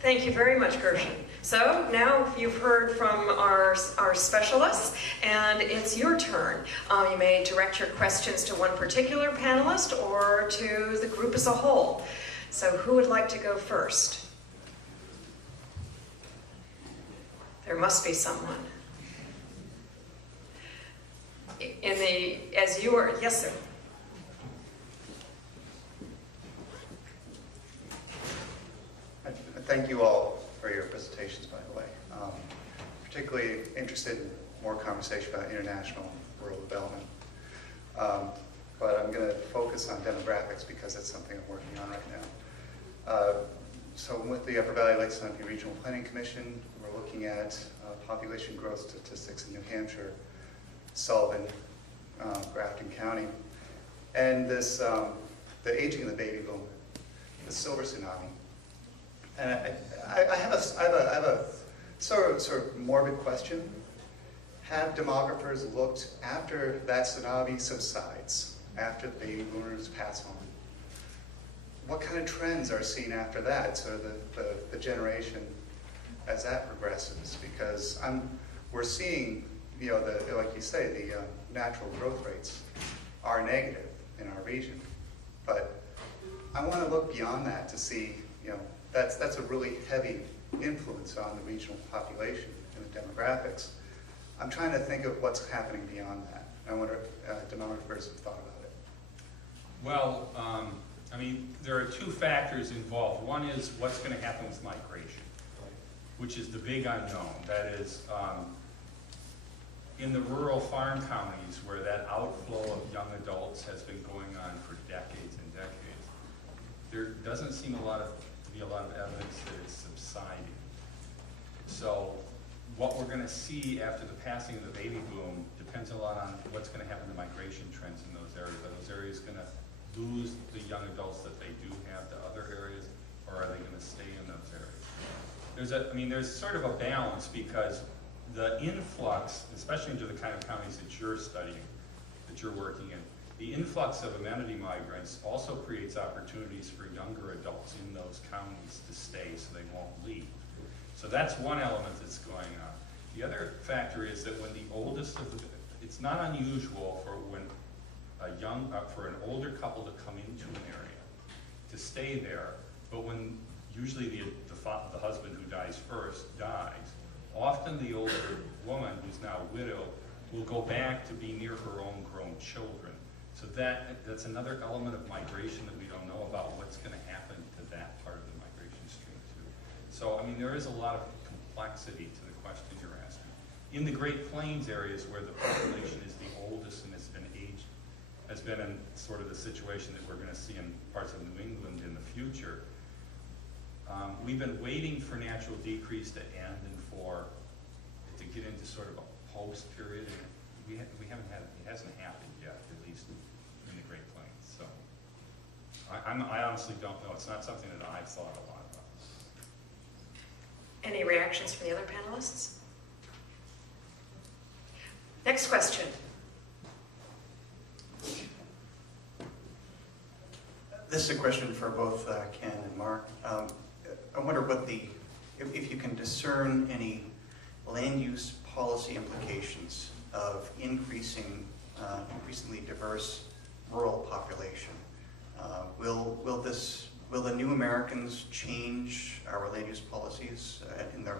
Thank you very much, Gershon. So now you've heard from our specialists, and it's your turn. You may direct your questions to one particular panelist or to the group as a whole. So who would like to go first? There must be someone. Yes, sir. Thank you all for your presentations, by the way. Particularly interested in more conversation about international rural development. But I'm going to focus on demographics because that's something I'm working on right now. So with the Upper Valley Lake Sunapee Regional Planning Commission, we're looking at population growth statistics in New Hampshire, Sullivan, Grafton County, and this the aging of the baby boom, the silver tsunami. And I have a sort of morbid question. Have demographers looked after that tsunami subsides, after the baby boomers pass on? What kind of trends are seen after that? So the generation as that progresses, because we're seeing, like you say, the natural growth rates are negative in our region, but I want to look beyond that to see, that's a really heavy influence on the regional population and the demographics. I'm trying to think of what's happening beyond that. I wonder if demographers have thought about it. Well, there are 2 factors involved. One is what's going to happen with migration, which is the big unknown. That is, in the rural farm counties where that outflow of young adults has been going on for decades and decades, there doesn't seem to be a lot of evidence that it's subsiding. So what we're going to see after the passing of the baby boom depends a lot on what's going to happen to migration trends in those areas. Are those areas going to lose the young adults that they do have to other areas, or are they going to stay in those areas? There's sort of a balance, because the influx, especially into the kind of counties that you're studying, that you're working in, the influx of amenity migrants also creates opportunities for younger adults in those counties to stay so they won't leave. So that's one element that's going on. The other factor is that when the oldest of it's not unusual for for an older couple to come into an area, to stay there, but when usually the husband who dies first dies, often the older woman who's now widowed will go back to be near her own grown children. So that's another element of migration that we don't know about, what's going to happen to that part of the migration stream too. So, I mean, there is a lot of complexity to the question you're asking. In the Great Plains areas where the population is the oldest and has been in sort of the situation that we're going to see in parts of New England in the future, we've been waiting for natural decrease to end and for it to get into sort of a post period. And we haven't had it hasn't happened yet, at least in the Great Plains. So I honestly don't know. It's not something that I've thought a lot about. Any reactions from the other panelists? Next question. This is a question for both Ken and Mark. I wonder if you can discern any land use policy implications of increasingly diverse rural population. Will the new Americans change our land use policies in their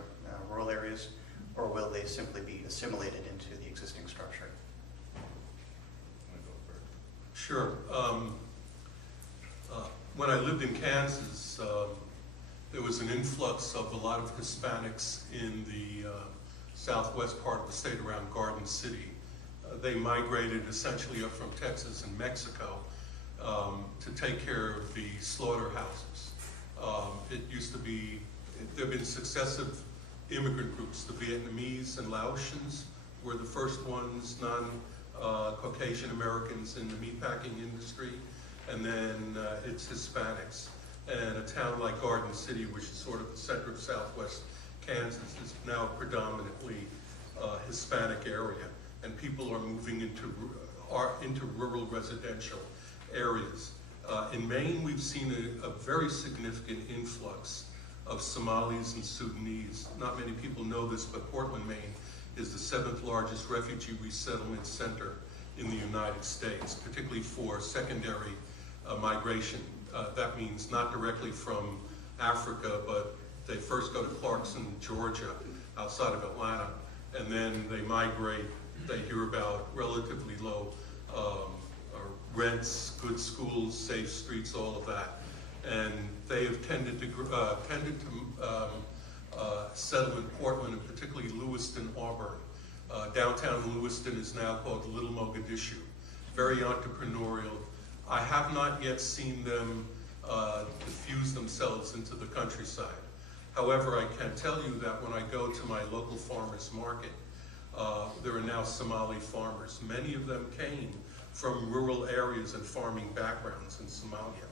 rural areas, or will they simply be assimilated into the existing structure? Sure. When I lived in Kansas, there was an influx of a lot of Hispanics in the southwest part of the state around Garden City. They migrated essentially up from Texas and Mexico to take care of the slaughterhouses. It used to be, there have been successive immigrant groups. The Vietnamese and Laotians were the first ones, non-Caucasian Americans in the meatpacking industry. And then it's Hispanics. And a town like Garden City, which is sort of the center of southwest Kansas, is now predominantly Hispanic area. And people are moving into rural residential areas. In Maine, we've seen a very significant influx of Somalis and Sudanese. Not many people know this, but Portland, Maine is the 7th largest refugee resettlement center in the United States, particularly for secondary migration. That means not directly from Africa, but they first go to Clarkson, Georgia, outside of Atlanta, and then they migrate. They hear about relatively low rents, good schools, safe streets, all of that. And they have tended to settle in Portland, and particularly Lewiston, Auburn. Downtown Lewiston is now called Little Mogadishu. Very entrepreneurial. I have not yet seen them diffuse themselves into the countryside. However, I can tell you that when I go to my local farmers market, there are now Somali farmers. Many of them came from rural areas and farming backgrounds in Somalia.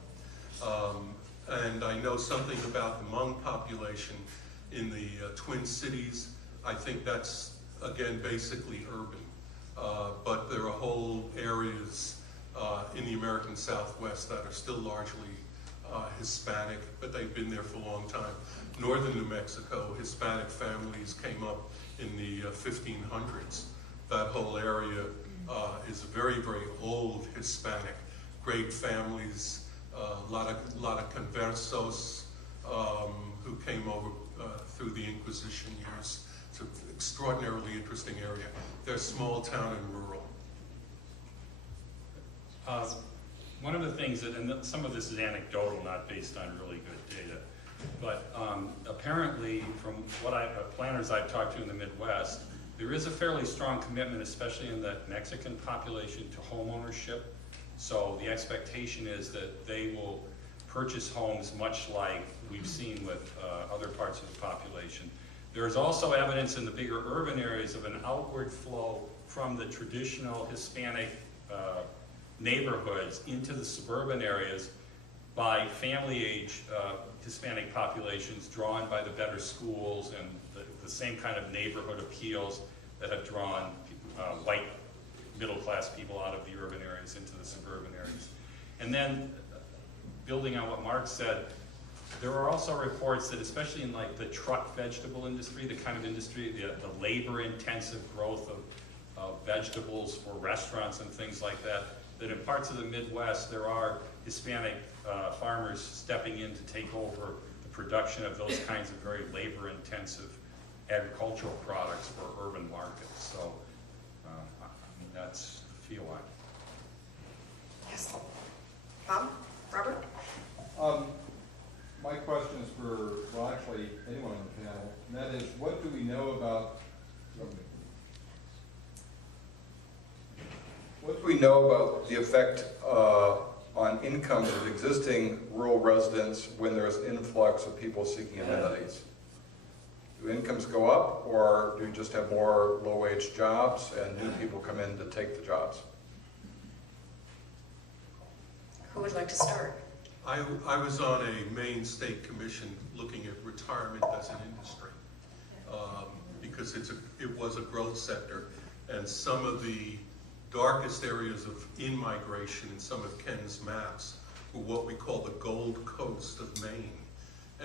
And I know something about the Hmong population in the Twin Cities. I think that's, again, basically urban. But there are whole areas in the American Southwest that are still largely Hispanic, but they've been there for a long time. Northern New Mexico, Hispanic families came up in the 1500s. That whole area is very, very old Hispanic. Great families, a lot of conversos who came over through the Inquisition years. It's an extraordinarily interesting area. They're small town and rural. One of the things that, and some of this is anecdotal, not based on really good data, but apparently from what planners I've talked to in the Midwest, there is a fairly strong commitment, especially in the Mexican population, to home ownership. So the expectation is that they will purchase homes much like we've seen with other parts of the population. There's also evidence in the bigger urban areas of an outward flow from the traditional Hispanic neighborhoods into the suburban areas by family age Hispanic populations drawn by the better schools and the same kind of neighborhood appeals that have drawn white middle-class people out of the urban areas into the suburban areas. And then, building on what Mark said, there are also reports that especially in like the truck vegetable industry, the kind of industry, the labor-intensive growth of vegetables for restaurants and things like that, that in parts of the Midwest there are Hispanic farmers stepping in to take over the production of those kinds of very labor-intensive agricultural products for urban markets. So I mean, that's the feel on it. know about the effect on incomes of existing rural residents when there's an influx of people seeking amenities? Do incomes go up, or do you just have more low-wage jobs and new people come in to take the jobs? Who would like to start? I was on a Maine State Commission looking at retirement as an industry because it was a growth sector, and some of the darkest areas of in-migration in some of Ken's maps were what we call the Gold Coast of Maine,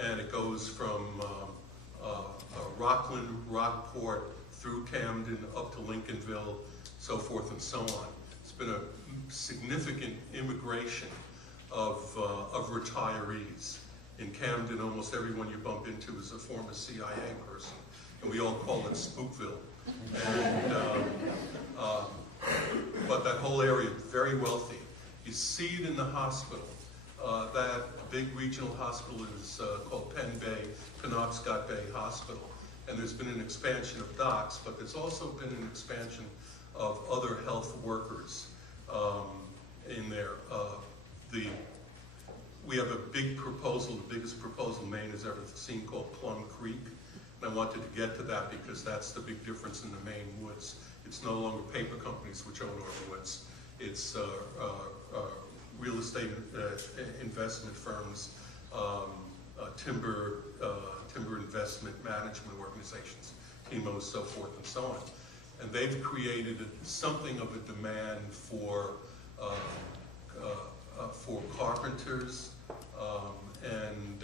and it goes from Rockland, Rockport, through Camden, up to Lincolnville, so forth and so on. It's been a significant immigration of retirees. In Camden, almost everyone you bump into is a former CIA person, and we all call it Spookville. And, but that whole area, very wealthy. You see it in the hospital. That big regional hospital is called Penobscot Bay Hospital. And there's been an expansion of docs, but there's also been an expansion of other health workers in there. We have a big proposal, the biggest proposal Maine has ever seen, called Plum Creek. And I wanted to get to that because that's the big difference in the Maine woods. It's no longer paper companies which own our woods. It's real estate investment firms, timber investment management organizations, TIMOs, so forth and so on. And they've created something of a demand for carpenters and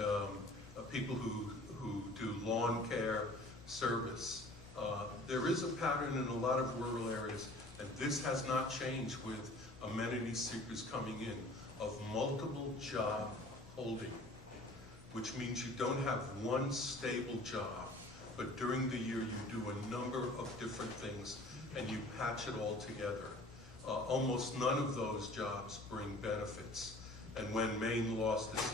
people who do lawn care service. There is a pattern in a lot of rural areas, and this has not changed with amenity seekers coming in, of multiple job holding, which means you don't have one stable job, but during the year you do a number of different things and you patch it all together. Almost none of those jobs bring benefits. And when Maine lost its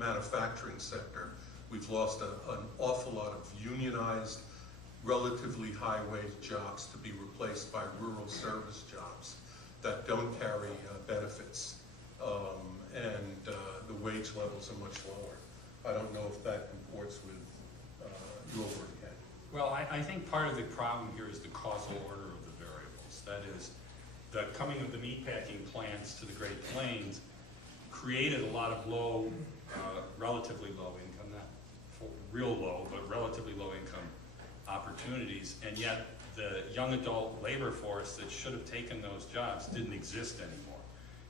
manufacturing sector, we've lost an awful lot of unionized, relatively high-wage jobs to be replaced by rural service jobs that don't carry benefits. And the wage levels are much lower. I don't know if that comports with your work, Ken. Well, I think part of the problem here is the causal order of the variables. That is, the coming of the meatpacking plants to the Great Plains created a lot of low, relatively low income, not real low, but relatively low income opportunities, and yet the young adult labor force that should have taken those jobs didn't exist anymore.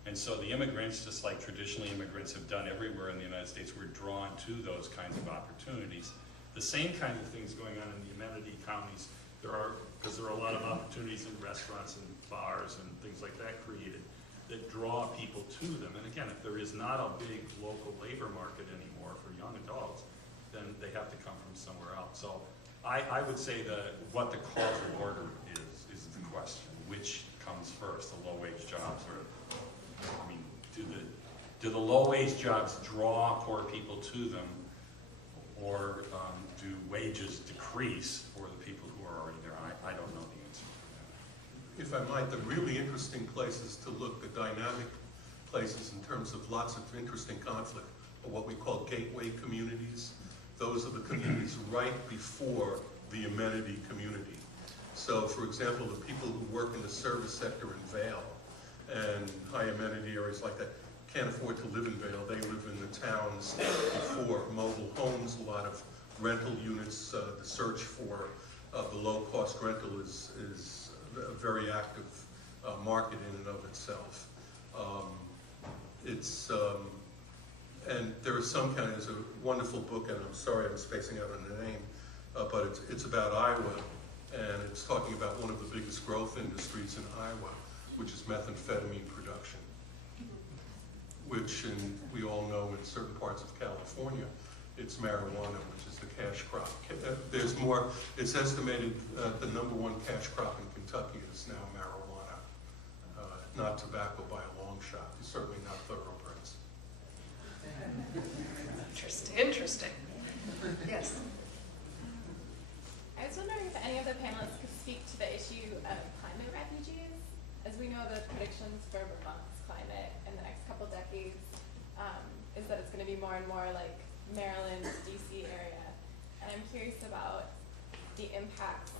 And so the immigrants, just like traditionally immigrants have done everywhere in the United States, were drawn to those kinds of opportunities. The same kind of things going on in the amenity counties, because there are a lot of opportunities in restaurants and bars and things like that created that draw people to them. And again, if there is not a big local labor market anymore for young adults, then they have to come from somewhere else. So I would say that what the causal order is the question. Which comes first, the low-wage jobs, or, I mean, do the low-wage jobs draw poor people to them, or do wages decrease for the people who are already there? I don't know the answer to that. If I might, the really interesting places to look, the dynamic places in terms of lots of interesting conflict, are what we call gateway communities. Those are the communities right before the amenity community. So, for example, the people who work in the service sector in Vail and high amenity areas like that can't afford to live in Vail. They live in the towns before. Mobile homes, a lot of rental units. The search for the low-cost rental is a very active market in and of itself. And there is some kind of, there's a wonderful book, and I'm sorry I'm spacing out on the name, but it's about Iowa, and it's talking about one of the biggest growth industries in Iowa, which is methamphetamine production, which we all know in certain parts of California, it's marijuana, which is the cash crop. There's more, it's estimated the #1 cash crop in Kentucky is now marijuana, not tobacco by a long shot, certainly not thoroughbreds. Interesting. Yes. I was wondering if any of the panelists could speak to the issue of climate refugees. As we know, know the predictions for Vermont's climate in the next couple decades is that it's going to be more and more like Maryland, DC area. And I'm curious about the impacts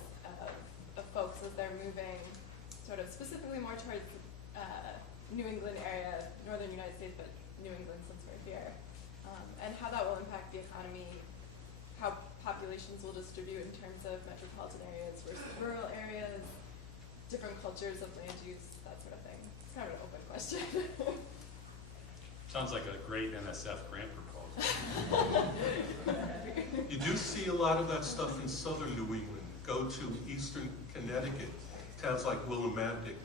of folks as they're moving sort of specifically more towards New England area, northern United States, but New England since we're here, and how that will impact the economy, how populations will distribute in terms of metropolitan areas versus rural areas, different cultures of land use, that sort of thing. It's kind of an open question. Sounds like a great NSF grant proposal. You do see a lot of that stuff in southern New England. Go to eastern Connecticut, towns like Willimantic,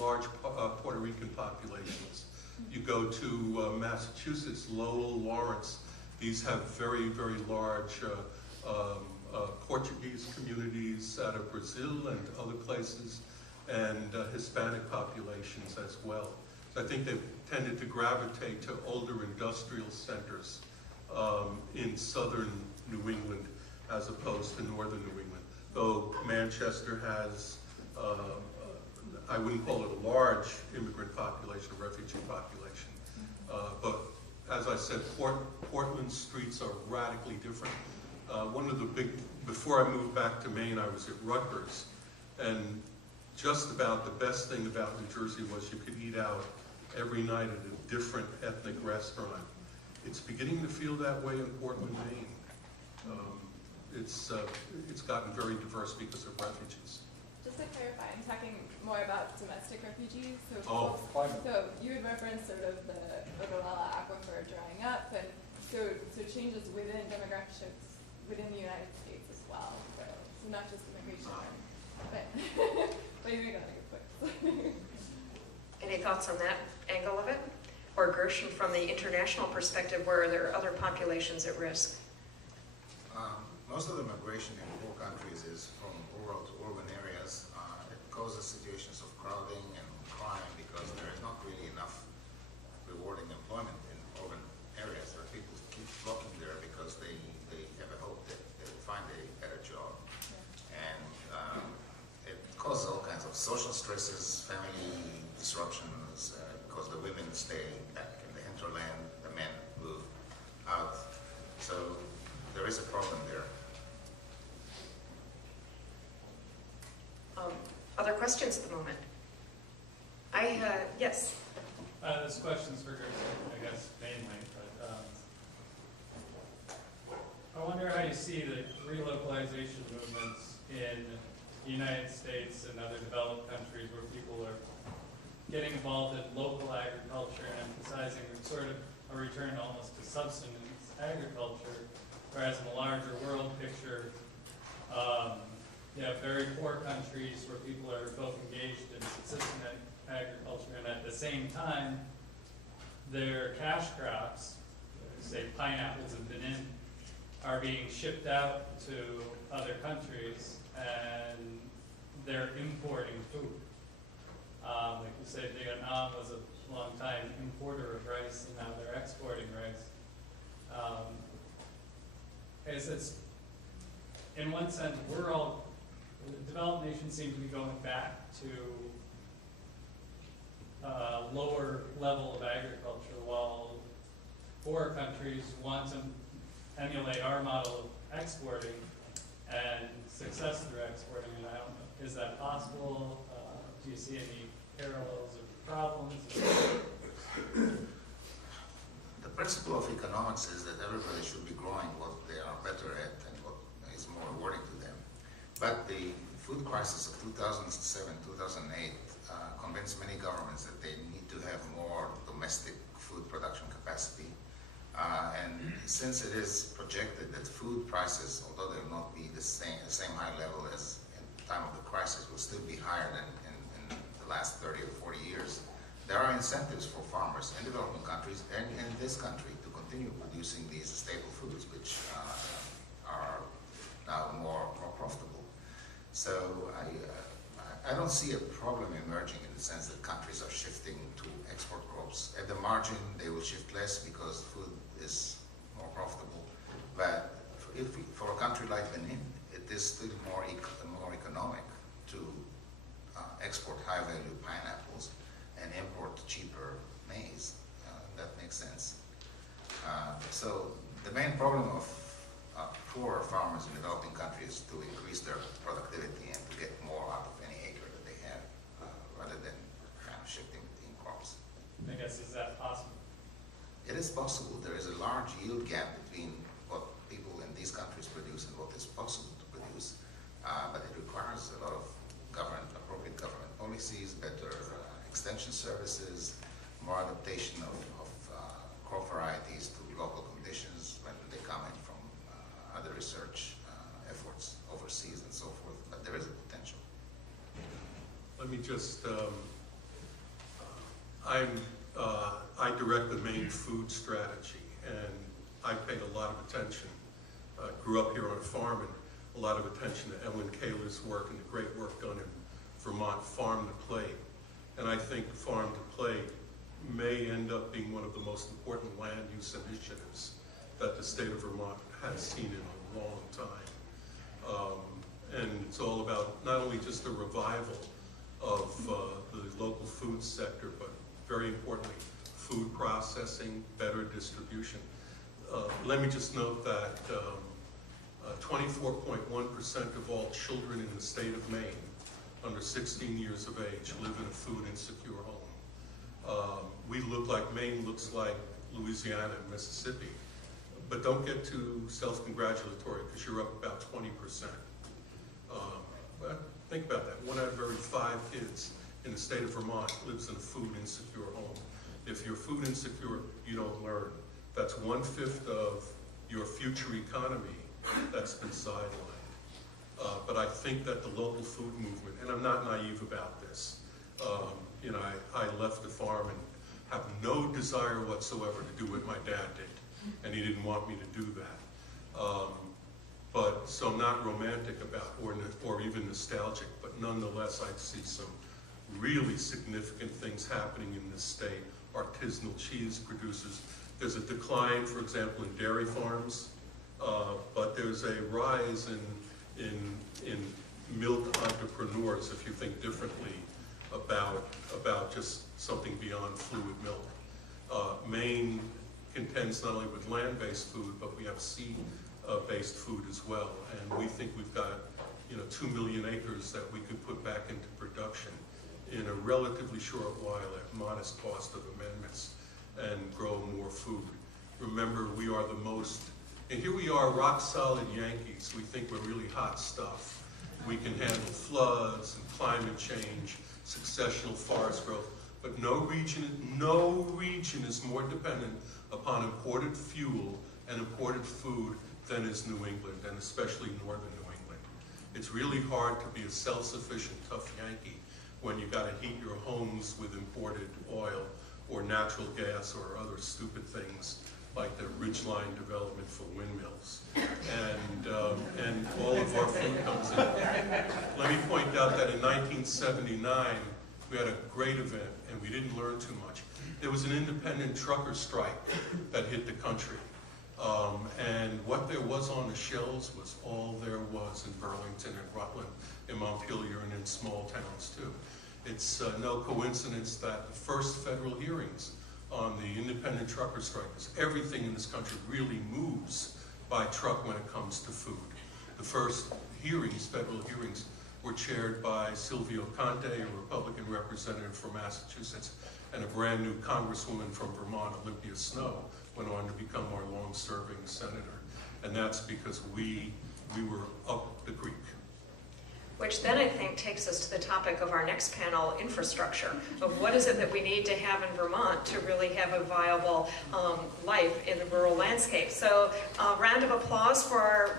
large Puerto Rican populations. You go to Massachusetts, Lowell, Lawrence. These have very, very large Portuguese communities out of Brazil and other places, and Hispanic populations as well. So I think they've tended to gravitate to older industrial centers in southern New England as opposed to northern New England. Though Manchester has, I wouldn't call it a large immigrant population, a refugee population. But as I said, Portland streets are radically different. One of the before I moved back to Maine, I was at Rutgers, and just about the best thing about New Jersey was you could eat out every night at a different ethnic restaurant. It's beginning to feel that way in Portland, Maine. It's gotten very diverse because of refugees. Just to clarify, I'm talking more about domestic refugees. Oh, so you had referenced sort of the Ogallala aquifer drying up, and so changes within demographics within the United States as well. So not just immigration, but but you make a good point. Any thoughts on that angle of it? Or Gershon, from the international perspective, where there are other populations at risk? Most of the migration in poor countries is from rural to urban areas. It causes situations of crowding and crime because there is not really enough rewarding employment in urban areas where people keep flocking there because they have a hope that they will find a better job. And it causes all kinds of social stresses, family disruptions, because the women stay back in the hinterland, the men move out. So there is a problem there. Other questions at the moment? Yes. This question's for Gershon, I guess, mainly, but I wonder how you see the relocalization movements in the United States and other developed countries where people are getting involved in local agriculture and emphasizing sort of a return almost to subsistence agriculture, whereas in the larger world picture, you have very poor countries where people are both engaged in subsistence agriculture and at the same time, their cash crops, say pineapples and Benin, are being shipped out to other countries and they're importing food. Like you said, Vietnam was a long time importer of rice and now they're exporting rice. It's in one sense, developed nations seem to be going back to lower level of agriculture, while poorer countries want to emulate our model of exporting and success through exporting. And I don't know, is that possible? Do you see any parallels or problems? The principle of economics is that everybody should be growing what they are better at and what is more rewarding to them. But the food crisis of 2007, 2008 convinced many governments that they need to have more domestic food production capacity. And since it is projected that food prices, although they will not be the same high level as in the time of the crisis, will still be higher than in the last 30 or 40 years, there are incentives for farmers in developing countries and in this country to continue producing these staple foods, which are now more profitable. So I don't see a problem emerging in the sense that countries are shifting to export crops. At the margin, they will shift less because food is more profitable. But for a country like Benin, it is still more economic to export high-value pineapples is to increase their productivity and to get more out of any acre that they have, rather than kind of shifting between crops. I guess, is that possible? It is possible. There is a large yield gap between what people in these countries produce and what is possible to produce, but it requires a lot of appropriate government policies, better extension services, more adaptation of crop varieties to local conditions when they come in from other research efforts overseas and so forth, but there is a potential. Let me just, I direct the Maine food strategy, and I paid a lot of attention. I grew up here on a farm, and a lot of attention to Ellen Kaler's work and the great work done in Vermont, Farm to Plate. And I think Farm to Plate may end up being one of the most important land use initiatives that the state of Vermont has seen in a long time. And it's all about not only just the revival of the local food sector, but very importantly, food processing, better distribution. Let me just note that 24.1% of all children in the state of Maine under 16 years of age live in a food insecure home. We look like Maine looks like Louisiana and Mississippi, but don't get too self-congratulatory because you're up about 20%. But think about that. 1 out of every 5 kids in the state of Vermont lives in a food insecure home. If you're food insecure, you don't learn. That's 1/5 of your future economy that's been sidelined. But I think that the local food movement, and I'm not naive about this, you know, I left the farm and have no desire whatsoever to do what my dad did, and he didn't want me to do that. So I'm not romantic about, or even nostalgic, but nonetheless I see some really significant things happening in this state. Artisanal cheese producers. There's a decline, for example, in dairy farms, but there's a rise in milk entrepreneurs, if you think differently about just something beyond fluid milk. Maine contends not only with land-based food, but we have sea-based food as well, and we think we've got 2 million acres that we could put back into production in a relatively short while at modest cost of amendments and grow more food. Remember, we are the most, and here we are, rock solid Yankees. We think we're really hot stuff. We can handle floods and climate change, successional forest growth, but no region is more dependent upon imported fuel and imported food than is New England, and especially northern New England. It's really hard to be a self-sufficient, tough Yankee when you got to heat your homes with imported oil or natural gas or other stupid things like the ridgeline development for windmills. And all of our food comes in. Let me point out that in 1979, we had a great event, and we didn't learn too much. There was an independent trucker strike that hit the country. And what there was on the shelves was all there was in Burlington and Rutland, in Montpelier, and in small towns too. It's no coincidence that the first federal hearings on the independent trucker strike, because everything in this country really moves by truck when it comes to food. The first hearings, federal hearings, were chaired by Silvio Conte, a Republican representative from Massachusetts, and a brand new congresswoman from Vermont, Olympia Snowe, went on to become our long-serving senator. And that's because we were up the creek. Which then I think takes us to the topic of our next panel, infrastructure, of what is it that we need to have in Vermont to really have a viable life in the rural landscape. So a round of applause for our